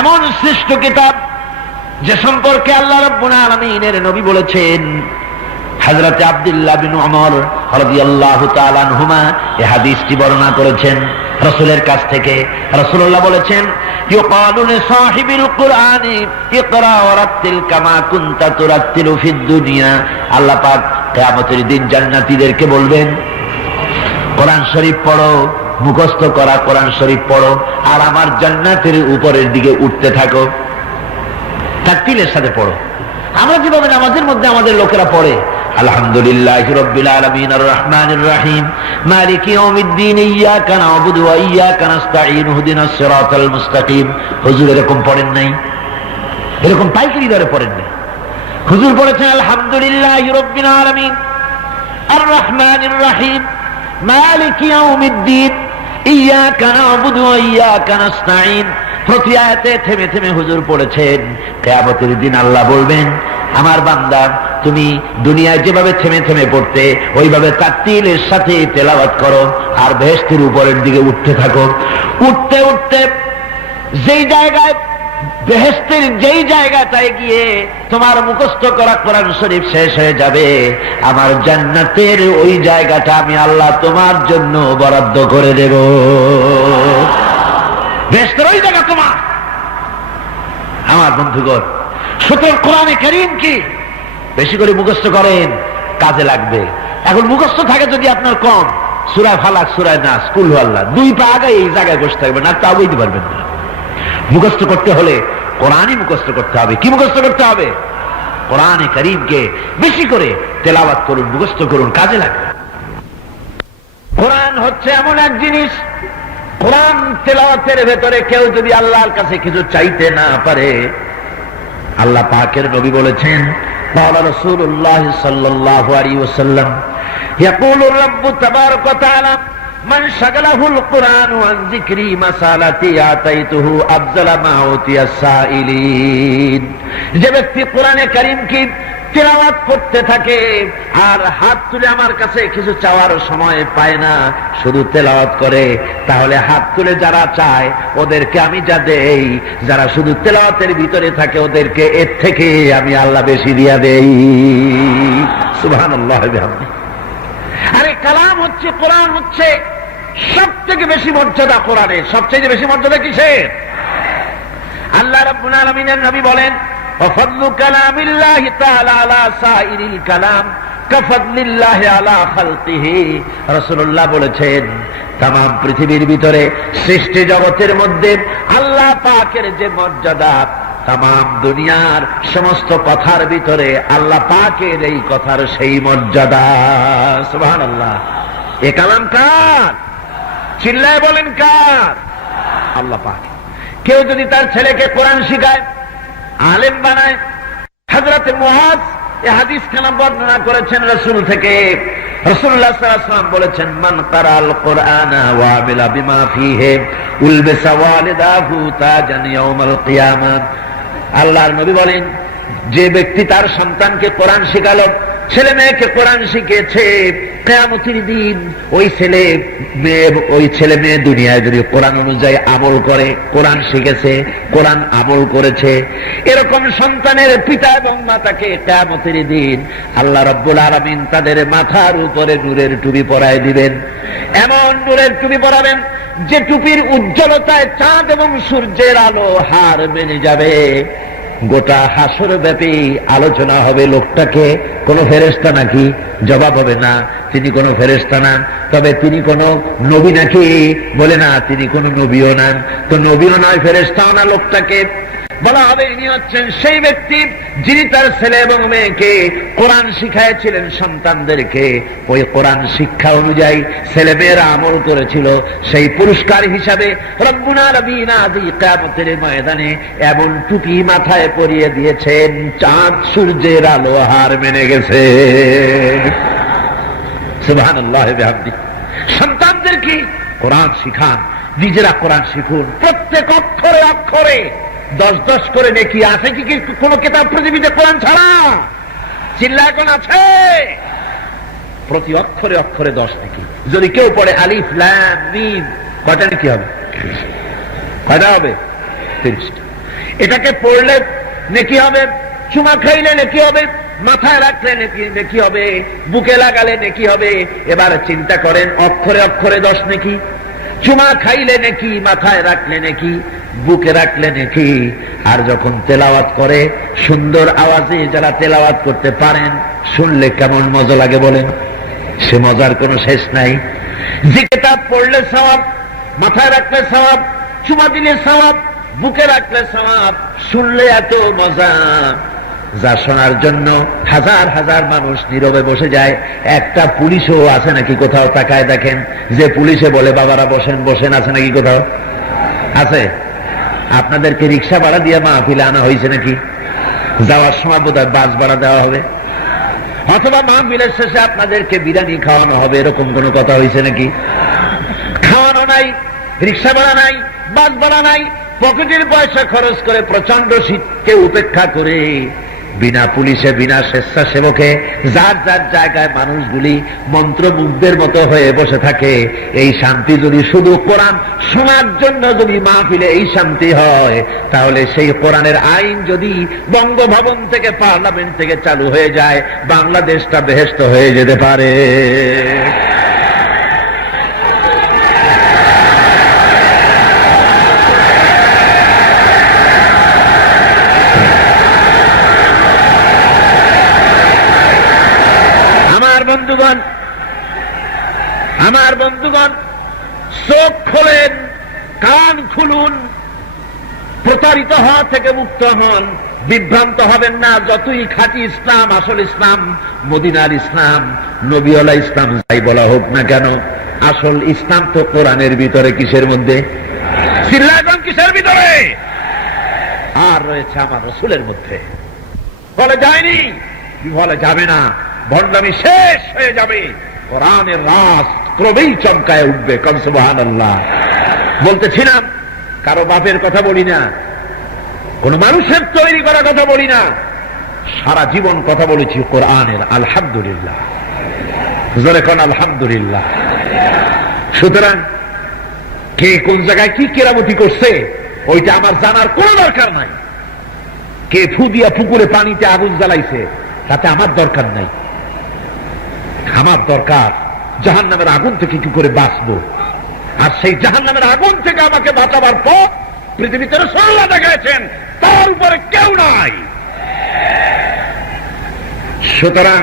এমন শ্রেষ্ঠ কিতাব, যে সম্পর্কে আল্লাহ রাব্বুল আলামিনের নবী বলেছেন, হযরত আব্দুল্লাহ বিন উমর রাদিয়াল্লাহু তাআলা আনহুমা এই হাদিসটি বর্ণনা করেছেন রাসূলের কাছ থেকে। রাসূলুল্লাহ বলেছেন, ইউকালু লিসাহিবিল কুরআনি ইকরা ওয়ারাত্তিল কামা কুনতা তুরাত্তিলু ফিদ দুনিয়া। আল্লাহ পাক কিয়ামতের দিন জান্নাতীদেরকে বলবেন, কোরআন শরীফ পড়ো, মুখস্থ করা কোরআন শরীফ পড়ো, আর আমার জান্নাতের উপরের দিকে উঠতে থাকো, তাকতিলের সাথে পড়ো। আমরা যেভাবে নামাজের মধ্যে আমাদের লোকেরা পড়ে, আলহামদুলিল্লাহি রাব্বিল আলামিন আর রহমানির রহিম মালিকি ইয়াউমিদ্দিন ইয়্যাকা না'বুদু ওয়া ইয়্যাকা নাস্তাঈন ইহদিনাস সিরাতাল মুস্তাকিম। হুজুর এরকম পড়েন নাই? এরকম পাইকারি দরে পড়েন নাই? হুজুর পড়েছেন আলহামদুলিল্লাহি রাব্বিল আলামিন আর রহমানির রহিম মালিকি ইয়াউমিদ্দিন ইয়্যাকা না'বুদু ওয়া ইয়্যাকা নাস্তাঈন। প্রতি আয়াতে থেমে থেমে হুজুর পড়েছেন, কিয়ামতের দিন আল্লাহ বলবেন, আমার বান্দা তুমি দুনিয়ায় যেভাবে থেমে থেমে পড়তে, ওইভাবে তারতিলের সাথে তেলাওয়াত করো, আর বেহেশতের উপরের দিকে উঠতে থাকো। উঠতে উঠতে যেই জায়গায়, বেহেশতের যেই জায়গাটায় গিয়ে তোমার মুখস্থ করা কোরআন শরীফ শেষ হয়ে যাবে, আমার জান্নাতের ওই জায়গাটা আমি আল্লাহ তোমার জন্য বরাদ্দ করে দেব। বেহেশতের ওই জায়গা তোমার। আমার বন্ধুগণ, সুতরাং কোরআনে কারীম কি বেশি করে মুখস্থ করেন, কাজে লাগবে। এখন মুখস্থ থাকে যদি আপনার কম, সূরা ফালাক, সূরা নাস, কুল হু আল্লাহ, 2 পা আগে এই জায়গায় বসে থাকবেন, আর তা বইতে পারবেন না। মুখস্থ করতে হলে কোরআনই মুখস্থ করতে হবে। কি মুখস্থ করতে হবে? কোরআনে কারীমকে বেশি করে তেলাওয়াত করুন, মুখস্থ করুন, কাজে লাগবে। কোরআন হচ্ছে এমন এক জিনিস, কোরআন তেলাওয়াতের ভেতরে কেউ যদি আল্লাহর কাছে কিছু চাইতে না পারে, আল্লাহ পাকের নবী বলেছেন, قال رسول الله صلى الله عليه وسلم يقول الرب تبارك وتعالى من شغله القرآن عن ذكري مسالتي آتيته أفضل ما أوتي السائلين। যে ব্যক্তি কোরআনে কারীম কি তেলাওয়াত করতে থাকে আর হাত তুলে আমার কাছে কিছু চাওয়ার সময় পায় না, শুধু তেলাওয়াত করে, তাহলে হাত তুলে যারা চায় ওদেরকে আমি যা দেই, যারা শুধু তেলাওয়াতের ভিতরে থাকে ওদেরকে এর থেকে আমি আল্লাহ বেশি দিয়া দেই। সুবহানাল্লাহ। আরে কালাম হচ্ছে, কোরআন হচ্ছে সব থেকে বেশি মর্যাদা। কোরআনের সবচেয়ে বেশি মর্যাদা কিসের? আল্লাহ রাব্বুল আলামিনের নবী বলেন, وفضل كلام الله تعالى على سائر الكلام كفضل الله على خلقه। রাসূলুল্লাহ বলেছেন, तमाम পৃথিবীর ভিতরে সৃষ্টি জগতের মধ্যে আল্লাহ পাকের যে মর্যাদা, तमाम দুনিয়ার সমস্ত কথার ভিতরে আল্লাহ পাকের এই কথার সেই মর্যাদা। সুবহানাল্লাহ। এ কালাম কার? চিল্লায় বলেন কার? আল্লাহ পাক। কেউ যদি তার ছেলেকে কোরআন শিখায়, আলেম বানায়, হযরত মুআজ এই হাদিস খানা বর্ণনা করেছেন রাসূল থেকে। রাসূলুল্লাহ সাল্লাল্লাহু আলাইহি ওয়াসাল্লাম বলেছেন, মান কারাল কুরআনা ওয়া আমিলা বিমা ফীহি উলবিসা ওয়ালিদাহু তাজান ইয়াউমাল কিয়ামাহ। আল্লাহর নবী বলেন, যে ব্যক্তি তার সন্তানকে কোরআন শেখালো, ছেলে মেয়েকে কোরআন শিখিয়েছে, কিয়ামতের দিন ওই ছেলে মেয়ে দুনিয়ায় যদি কোরআন অনুযায়ী আমল করে, কোরআন শিখেছে, কোরআন আমল করেছে, এরকম সন্তানের পিতা এবং মাতাকে কিয়ামতের দিন আল্লাহ রাব্বুল আলামিন তাদের মাথার উপরে নূরের টুপি পরায় দিবেন। এমন নূরের টুপি পরাবেন যে টুপির উজ্জ্বলতায় চাঁদ এবং সূর্যের আলো হার মেনে যাবে। গোটা হাসর ব্যাপী আলোচনা হবে, লোকটাকে কোন ফেরেশতা নাকি? জবাব হবে না, তিনি কোন ফেরেশতা না। তবে তিনি কোন নবী নাকি? বলে না, তিনি কোন নবীও না। তো নবীও নয়, ফেরেশতাও না। লোকটাকে বলা হবে ইনি হচ্ছেন সেই ব্যক্তি যিনি তার ছেলে এবং মেয়েকে কোরআন শিখাইছিলেন, সন্তানদেরকে ওই কোরআন শিক্ষা অনুযায়ী ছেলে মেয়েরা আমল করেছিল। সেই পুরস্কার হিসাবে রব্বুল আলামিন আজ কিয়ামতের ময়দানে এমন টুপি মাথায় পরিয়ে দিয়েছেন, চাঁদ সূর্যের আলো হার মেনে গেছে। সুবহানাল্লাহ ওয়া বিহামদিহি। সন্তানদেরকে কোরআন শিখান, নিজেরা কোরআন শিখুন, প্রত্যেক অক্ষরে অক্ষরে 10-10 করে নেকি। আছে কি কোন কিতাব পৃথিবীতে কোরআন ছাড়া? চিল্লা এখন আছে? প্রতি অক্ষরে অক্ষরে 10 নেকি। যদি কেউ পড়ে আলিফ লাম মিম, কয়টা নেকি হবে? কয়টা হবে? 30টা। এটাকে পড়লে নেকি হবে, চুমা খাইলে নেকি হবে, মাথায় রাখলে নেকি হবে, বুকে লাগালে নেকি হবে। এবার চিন্তা করেন, অক্ষরে অক্ষরে 10 নেকি, চুমা খাইলে নেকি, মাথায় রাখলে নেকি, বুকে রাখলে নেকি। আর যখন তেলাওয়াত করে সুন্দর আওয়াজে, যারা তেলাওয়াত করতে পারেন, শুনলে কেমন মজা লাগে বলেন? সে মজার কোনো শেষ নাই। যে কিতাব পড়লে সওয়াব, মাথায় রাখলে সওয়াব, চুমা দিলে সওয়াব, বুকে রাখলে সওয়াব, শুনলে এত মজা, যা শোনার জন্য হাজার হাজার মানুষ নীরবে বসে যায়। একটা পুলিশও আছে নাকি কোথাও? তাকায় দেখেন, যে পুলিশে বলে বাবারা বসেন বসেন, আছে নাকি কোথাও? আছে? আপনাদেরকে রিক্সা ভাড়া দিয়ে মাহফিলে আনা হয়েছে নাকি? যাওয়ার সময় বোধহয় বাস ভাড়া দেওয়া হবে, অথবা মাহফিলের শেষে আপনাদেরকে বিরিয়ানি খাওয়ানো হবে, এরকম কোন কথা হয়েছে নাকি? খাওয়ানো নাই, রিক্সা ভাড়া নাই, বাস ভাড়া নাই, পকেটের পয়সা খরচ করে প্রচন্ড শীতকে উপেক্ষা করে বিনা পুলিশে বিনা স্বেচ্ছাসেবকে যার যার জায়গায় মানুষগুলি মন্ত্রমুগ্ধের মতো হয়ে বসে থাকে। এই শান্তি যদি শুধু কোরআন শোনার জন্য যদি মাহফিলে এই শান্তি হয়, তাহলে সেই কোরআনের আইন যদি বঙ্গভবন থেকে, পার্লামেন্ট থেকে চালু হয়ে যায়, বাংলাদেশটা বেহেশত হয়ে যেতে পারে। আমার বন্ধুগণ, চোখ খোলেন, কান খুলুন, প্রতারিত হওয়া থেকে মুক্ত হন, বিভ্রান্ত হবেন না। যতই খাঁটি ইসলাম, আসল ইসলাম, মদিনার ইসলাম, নবীওয়ালা ইসলাম যাই বলা হোক না কেন, আসল ইসলাম তো কোরআনের ভিতরে। কিসের মধ্যে? চিল্লাগন কিসের ভিতরে? আর রয়েছে আমার রাসূলের মধ্যে। বলে যায়নি, বলে যাবে না, ভণ্ডামি শেষ হয়ে যাবে, কোরআনের রাস ক্রমেই চমকায় উঠবে। কম সুবহানাল্লাহ। বলতেছিলাম, কারো বাপের কথা বলি না, কোন মানুষের তৈরি করা কথা বলি না, সারা জীবন কথা বলেছি কোরআনের। আলহামদুলিল্লাহ, এখন আলহামদুলিল্লাহ। সুতরাং কে কোন জায়গায় কি কেরামতি করছে ওইটা আমার জানার কোন দরকার নাই। কে ফু দিয়া পুকুরে পানিতে আগুন জ্বালাইছে তাতে আমার দরকার নাই। আমার দরকার জাহান্নামের আগুন থেকে কি করে বাঁচবো, আর সেই জাহান্নামের আগুন থেকে আমাকে বাঁচাবার পর পৃথিবীতে রাসূলুল্লাহ দেখাচ্ছেন, তার উপরে কেউ নাই। সুতরাং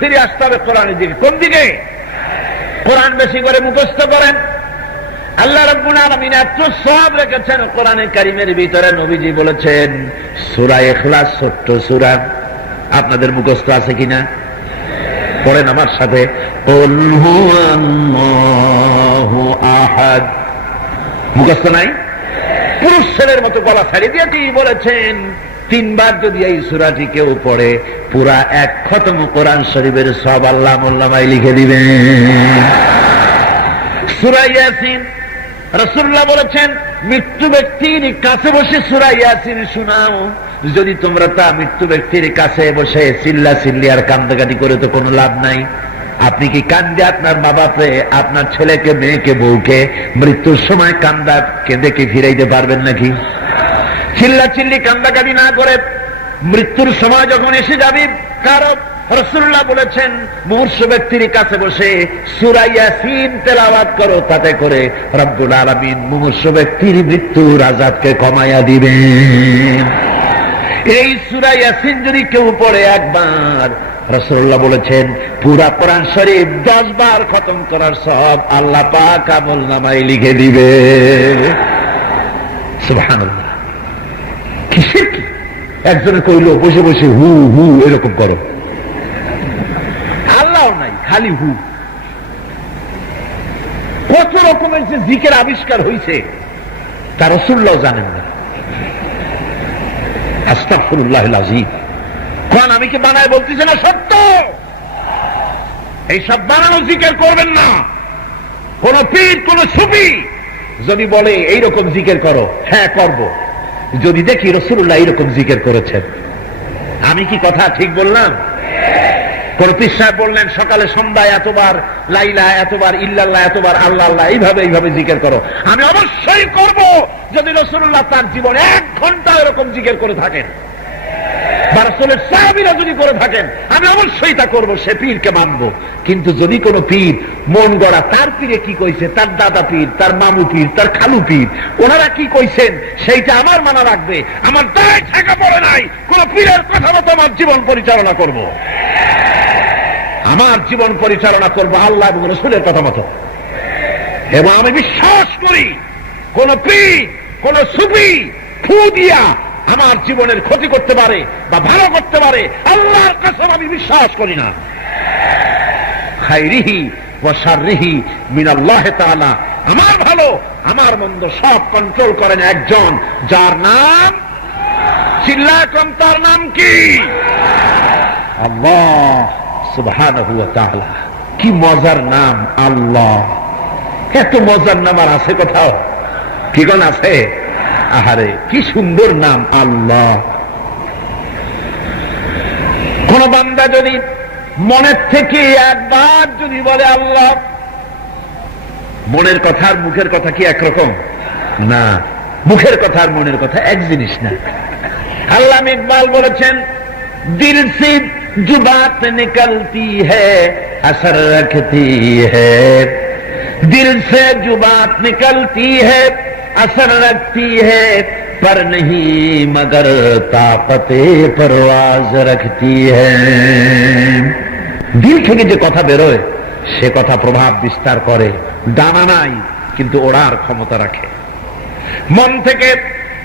ফিরে আসতে হবে কোরআনের দিকে। কোন দিকে? কোরআন বেশি করে মুখস্থ করেন। আল্লাহ রাব্বুল আলামিন এত সওয়াব রেখেছেন কোরআনে কারীমের ভিতরে। নবীজি বলেছেন সূরা ইখলাস ছোট্ট সূরা, আপনাদের মুখস্থ আছে কিনা? পড়েন আমার সাথে, কুল হুয়াল্লাহু আহাদ। মুখস্থ নাই? পুরুষ ছেলের মতো গলা ছাড়িয়ে দিয়ে কি বলেছেন, 3 বার যদি এই সূরাটি কেউ পড়ে, পুরা 1 খতম কোরআন শরীফের সওয়াব আল্লাহ মোল্লামায় লিখে দিবেন। সূরা ইয়াসিন, রাসূলুল্লাহ বলেছেন মৃত্যু ব্যক্তির কাছে বসে সূরা ইয়াসিন শোনাও। যদি তোমরা তা মৃত্যু ব্যক্তির কাছে বসে চিল্লা চিল্লি আর কান্দাকাটি করে তো কোনো লাভ নাই। আপনি কি কান্দে আপনার মা বাপে, আপনার ছেলেকে, মেয়েকে, বউকে মৃত্যুর সময় কান্দা কেঁদে কি ফিরাইতে পারবেন নাকি? চিল্লা চিল্লি কান্দাকাটি না করে মৃত্যুর সময় যখন এসে যাবে, কারণ রাসূলুল্লাহ বলেছেন মুমূর্ষ ব্যক্তির কাছে বসে সূরা ইয়াসিন তেলাওয়াত করো, তাতে করে রব্বুল আলামিন মুমূর্ষ ব্যক্তির মৃত্যুর আযাবকে কমায়া দিবেন। এই সূরা ইয়াসিন যদি কেউ পড়ে একবার, রাসূলুল্লাহ বলেছেন পুরা কোরআন শরীফ 10 বার খতম করার সওয়াব আল্লাহ পাক আমলনামায় লিখে দিবে। সুবহানাল্লাহ। কিসের কি? একজনে কইল বসে বসে হু হু এরকম করো, আল্লাহ নাই, খালি হু। কত রকমের যে জিকির আবিষ্কার হয়েছে তা রাসূলুল্লাহ জানেন না। আস্তাগফিরুল্লাহিল আযীম। কোন আমি কি বানায় বলতেছি না? সত্য। এইসব বানানো জিকির করবেন না। কোন পীর কোন সুফি যদি বলে এইরকম জিকির করো, হ্যাঁ করব, যদি দেখি রাসূলুল্লাহ এইরকম জিকির করেছেন। আমি কি কথা ঠিক বললাম? কোন পীর সাহেব বললেন সকালে সন্ধ্যায় এতবার লা ইলাহা, এতবার ইল্লাল্লাহ, এতবার আল্লাহ আল্লাহ, এইভাবে জিকির করো, আমি অবশ্যই করব যদি রাসূলুল্লাহ তার জীবনে 1 ঘন্টা এরকম জিকির করে থাকেন বা রাসূলের সাহাবীরা যদি করে থাকেন, আমি অবশ্যই তা করব, সে পীরকে মানব। কিন্তু যদি কোন পীর মন গড়া, তার পীরে কি কইছে, তার দাদা পীর, তার মামু পীর, তার খালু পীর, ওনারা কি কইছেন সেইটা আমার মানা রাখবে, আমার দায় থাকা পড়ে নাই কোন পীরের কথা মতো আমার জীবন পরিচালনা করব। আমার জীবন পরিচালনা করবো আল্লাহ এবং রাসূলের কথা মতো। এবং আমি বিশ্বাস করি কোন পীর কোন সুফি ফু দিয়া আমার জীবনের ক্ষতি করতে পারে বা ভালো করতে পারে, আল্লাহর কসম আমি বিশ্বাস করি না। খাইরিহি ওয়া শাররিহি মিনাল্লাহ তাআলা। আমার ভালো আমার মন্দ সব কন্ট্রোল করেন একজন, যার নাম চিল্লায় কম, তার নাম কি? আল্লাহ সুবহানাহু ওয়া তাআলা। কি মজার নাম আল্লাহ! এত মজার নাম আর আছে কোথাও? কি কোন আছে? আহারে কি সুন্দর নাম আল্লাহ। কোন বান্দা যদি মনের থেকে একবার যদি বলে আল্লাহ, মনের কথা আর মুখের কথা কি একরকম না? মুখের কথা আর মনের কথা এক জিনিস না। আল্লামা ইকবাল বলেছেন, দিল সে जो बात निकलती है असर रखती है, दिल से जो बात निकलती है असर रखती है, पर नहीं मगर ताकते परवाज रखती है। দিল থেকে যে কথা বেরোয় সে কথা প্রভাব বিস্তার করে, ডানা নাই কিন্তু ওড়ার ক্ষমতা রাখে। মন থেকে,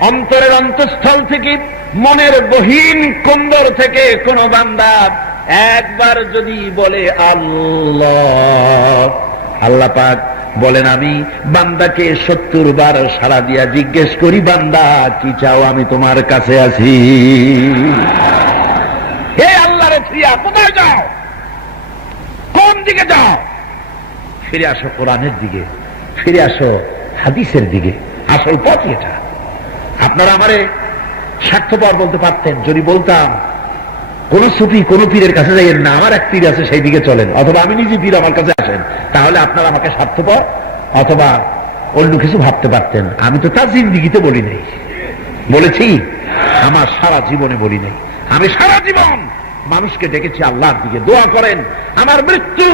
অন্তরের অন্তঃস্থল থেকে, মনের গহীন কুন্দর থেকে কোন বান্দা একবার যদি বলে আল্লাহ, আল্লাহ পাক বলেন আমি বান্দাকে 70 বার সাড়া দিয়া জিজ্ঞেস করি, বান্দা কি চাও, আমি তোমার কাছে আছি। হে আল্লাহর প্রিয়া, কোথায় যাও? কোন দিকে যাও? ফিরে আসো কোরআনের দিকে, ফিরে আসো হাদিসের দিকে। আসল পথ এটা। আপনারা আমারে স্বার্থপর বলতে পারতেন যদি বলতাম কোন সুফি কোন পীরের কাছে যাইয়েন না, আমার এক পীর আছে সেই দিকে চলেন, অথবা আমি নিজে পীর আমার কাছে আসেন, তাহলে আপনারা আমাকে স্বার্থপর অথবা অন্য কিছু ভাবতে পারতেন। আমি তো তার জিন্দিগিতে বলি নাই, বলেছি আমার সারা জীবনে বলি নাই। আমি সারা জীবন মানুষকে ডেকেছি আল্লাহর দিকে, দোয়া করেন আমার মৃত্যু,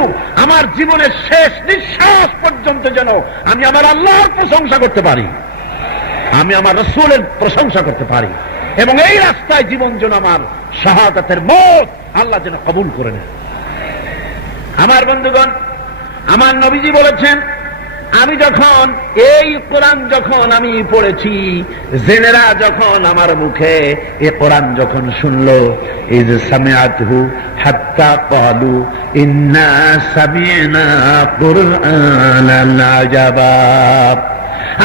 আমার জীবনের শেষ নিঃশ্বাস পর্যন্ত যেন আমি আমার আল্লাহর প্রশংসা করতে পারি, আমি আমার রাসূলের প্রশংসা করতে পারি, এবং এই রাস্তায় জীবন যেন আমার শাহাদাতের মত আল্লাহ যেন কবুল করে নেন। আমার বন্ধুগণ, আমার নবীজি বলেছেন, আমি যখন এই কোরআন যখন আমি পড়েছি, জেনেরা যখন আমার মুখে এই কোরআন যখন শুনলো, ইজ সামিআতহু হাত্তা ক্বালু ইন্না সামি'না কুরআনান আজাবা।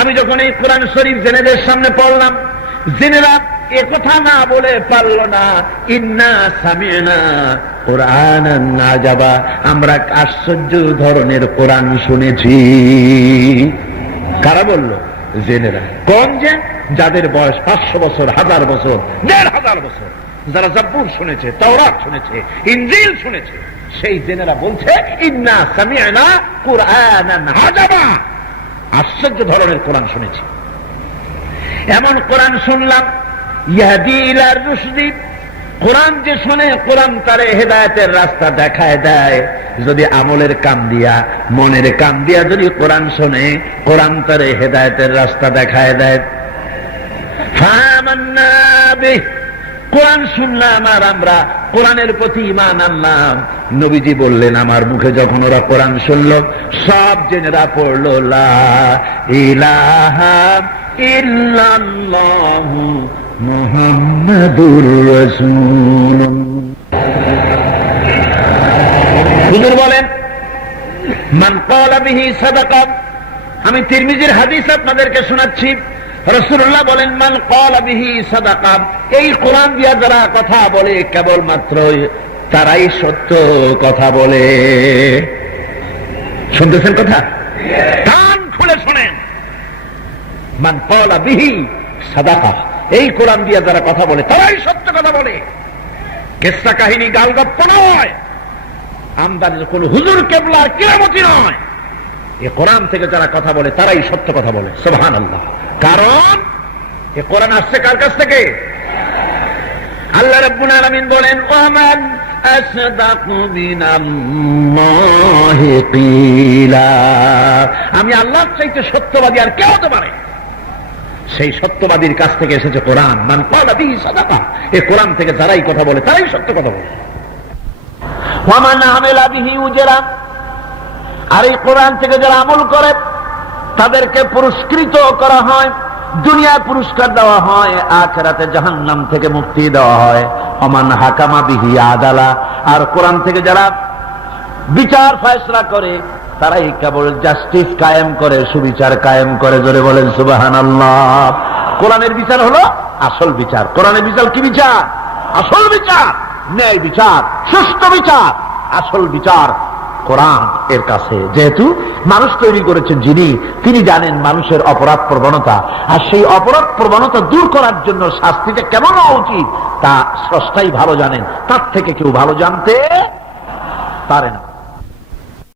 আমি যখন এই কোরআন শরীফ জেনেদের সামনে পড়লাম, জেনেরা এ কথা না বলে পারল না, ইন্না সামি'না কুরআনান আজাবা, আমরা আশ্চর্য ধরনের কোরআন শুনেছি। কারা বলল? জেনেরা। কোন যে? যাদের বয়স 500 বছর, 1000 বছর, 1500 বছর, যারা জাব্বুর শুনেছে, তাওরাত শুনেছে, ইনজিল শুনেছে, সেই জেনেরা বলছে ইন্না সামি'না কুরআনান আজাবা, আশ্চর্য ধরনের কোরআন শুনেছি। এমন কোরআন শুনলাম ইয়াহদি ইলা রুশদি, কোরআন যে শুনে কোরআন তারে হেদায়েতের রাস্তা দেখায় দেয়। যদি আমলের কান দিয়া, মনের কান দিয়া যদি কোরআন শুনে, কোরআন তারে হেদায়েতের রাস্তা দেখায় দেয়। ফামান্না বিহি, কোরআন শুনলাম আর আমরা কোরআনের প্রতি ঈমান আনলাম। নবীজি বললেন, আমার মুখে যখন ওরা কোরআন শুনল, সব জেনেরা পড়লো লা ইলাহা ইল্লাল্লাহু মুহাম্মাদুর রাসূলুল্লাহ। হুজুর বলেন, মান ক্বালা বিহি সাদাকা। আমি তিরমিজির হাদিস আপনাদেরকে শোনাচ্ছি। রাসূলুল্লাহ বলেন, মান ক্বালা বিহি সাদাকা। এই কোরআন দিয়া যারা কথা বলে কেবলমাত্র তারাই সত্য কথা বলে। শুনতেছেন কথা? কান খুলে শোনেন। মান ক্বালা বিহি সাদাকা, এই কোরআন দিয়া যারা কথা বলে তারাই সত্য কথা বলে। কিসসা কাহিনী গালগপ্প নয়, আমদানির কোন হুজুর কেবলা কিরামতি নয়। এই কোরআন থেকে যারা কথা বলে তারাই সত্য কথা বলে। সুবহানাল্লাহ। কারণ এই কোরআন আসছে কার কাছ থেকে? আল্লাহ রাব্বুল আলামিন বলেন, ওয়ামান আসদাকু মিনাল্লাহি কিলা। আমি আল্লাহর চাইতে সত্যবাদী আর কে হতে পারে? সেই সত্যবাদীর কাছ থেকে এসেছে কোরআন। মান ক্বালা বিহি সাদাকা, এই কোরআন থেকে যারাই কথা বলে তারাই সত্য কথা বলে। ওয়ামান আমিলা বিহি উজরা, আর এই কোরআন থেকে যারা আমল করে তাদেরকে পুরস্কৃত করা হয়, দুনিয়ায় পুরস্কার দেওয়া হয়, আখিরাতে জাহান্নাম থেকে মুক্তি দেওয়া হয়। ওমান হাকামা বিহি আদালা, আর কোরআন থেকে যারা বিচার ফয়সালা করে তারাই কেবল জাস্টিস কায়েম করে, সুবিচার কায়েম করে। জোরে বলেন সুবহানাল্লাহ। কোরআনের বিচার হলো আসল বিচার। কোরআনের বিচার কি বিচার? আসল বিচার, ন্যায় বিচার, সুষ্ঠু বিচার, আসল বিচার কোরআন এর কাছে। যেহেতু মানুষ তৈরি করেছেন যিনি, তিনি জানেন মানুষের অপরাধ প্রবণতা, আর সেই অপরাধ প্রবণতা দূর করার জন্য শাস্তিটা কেমন হওয়া উচিত তা স্রষ্টাই ভালো জানেন, তার থেকে কেউ ভালো জানতে পারে না।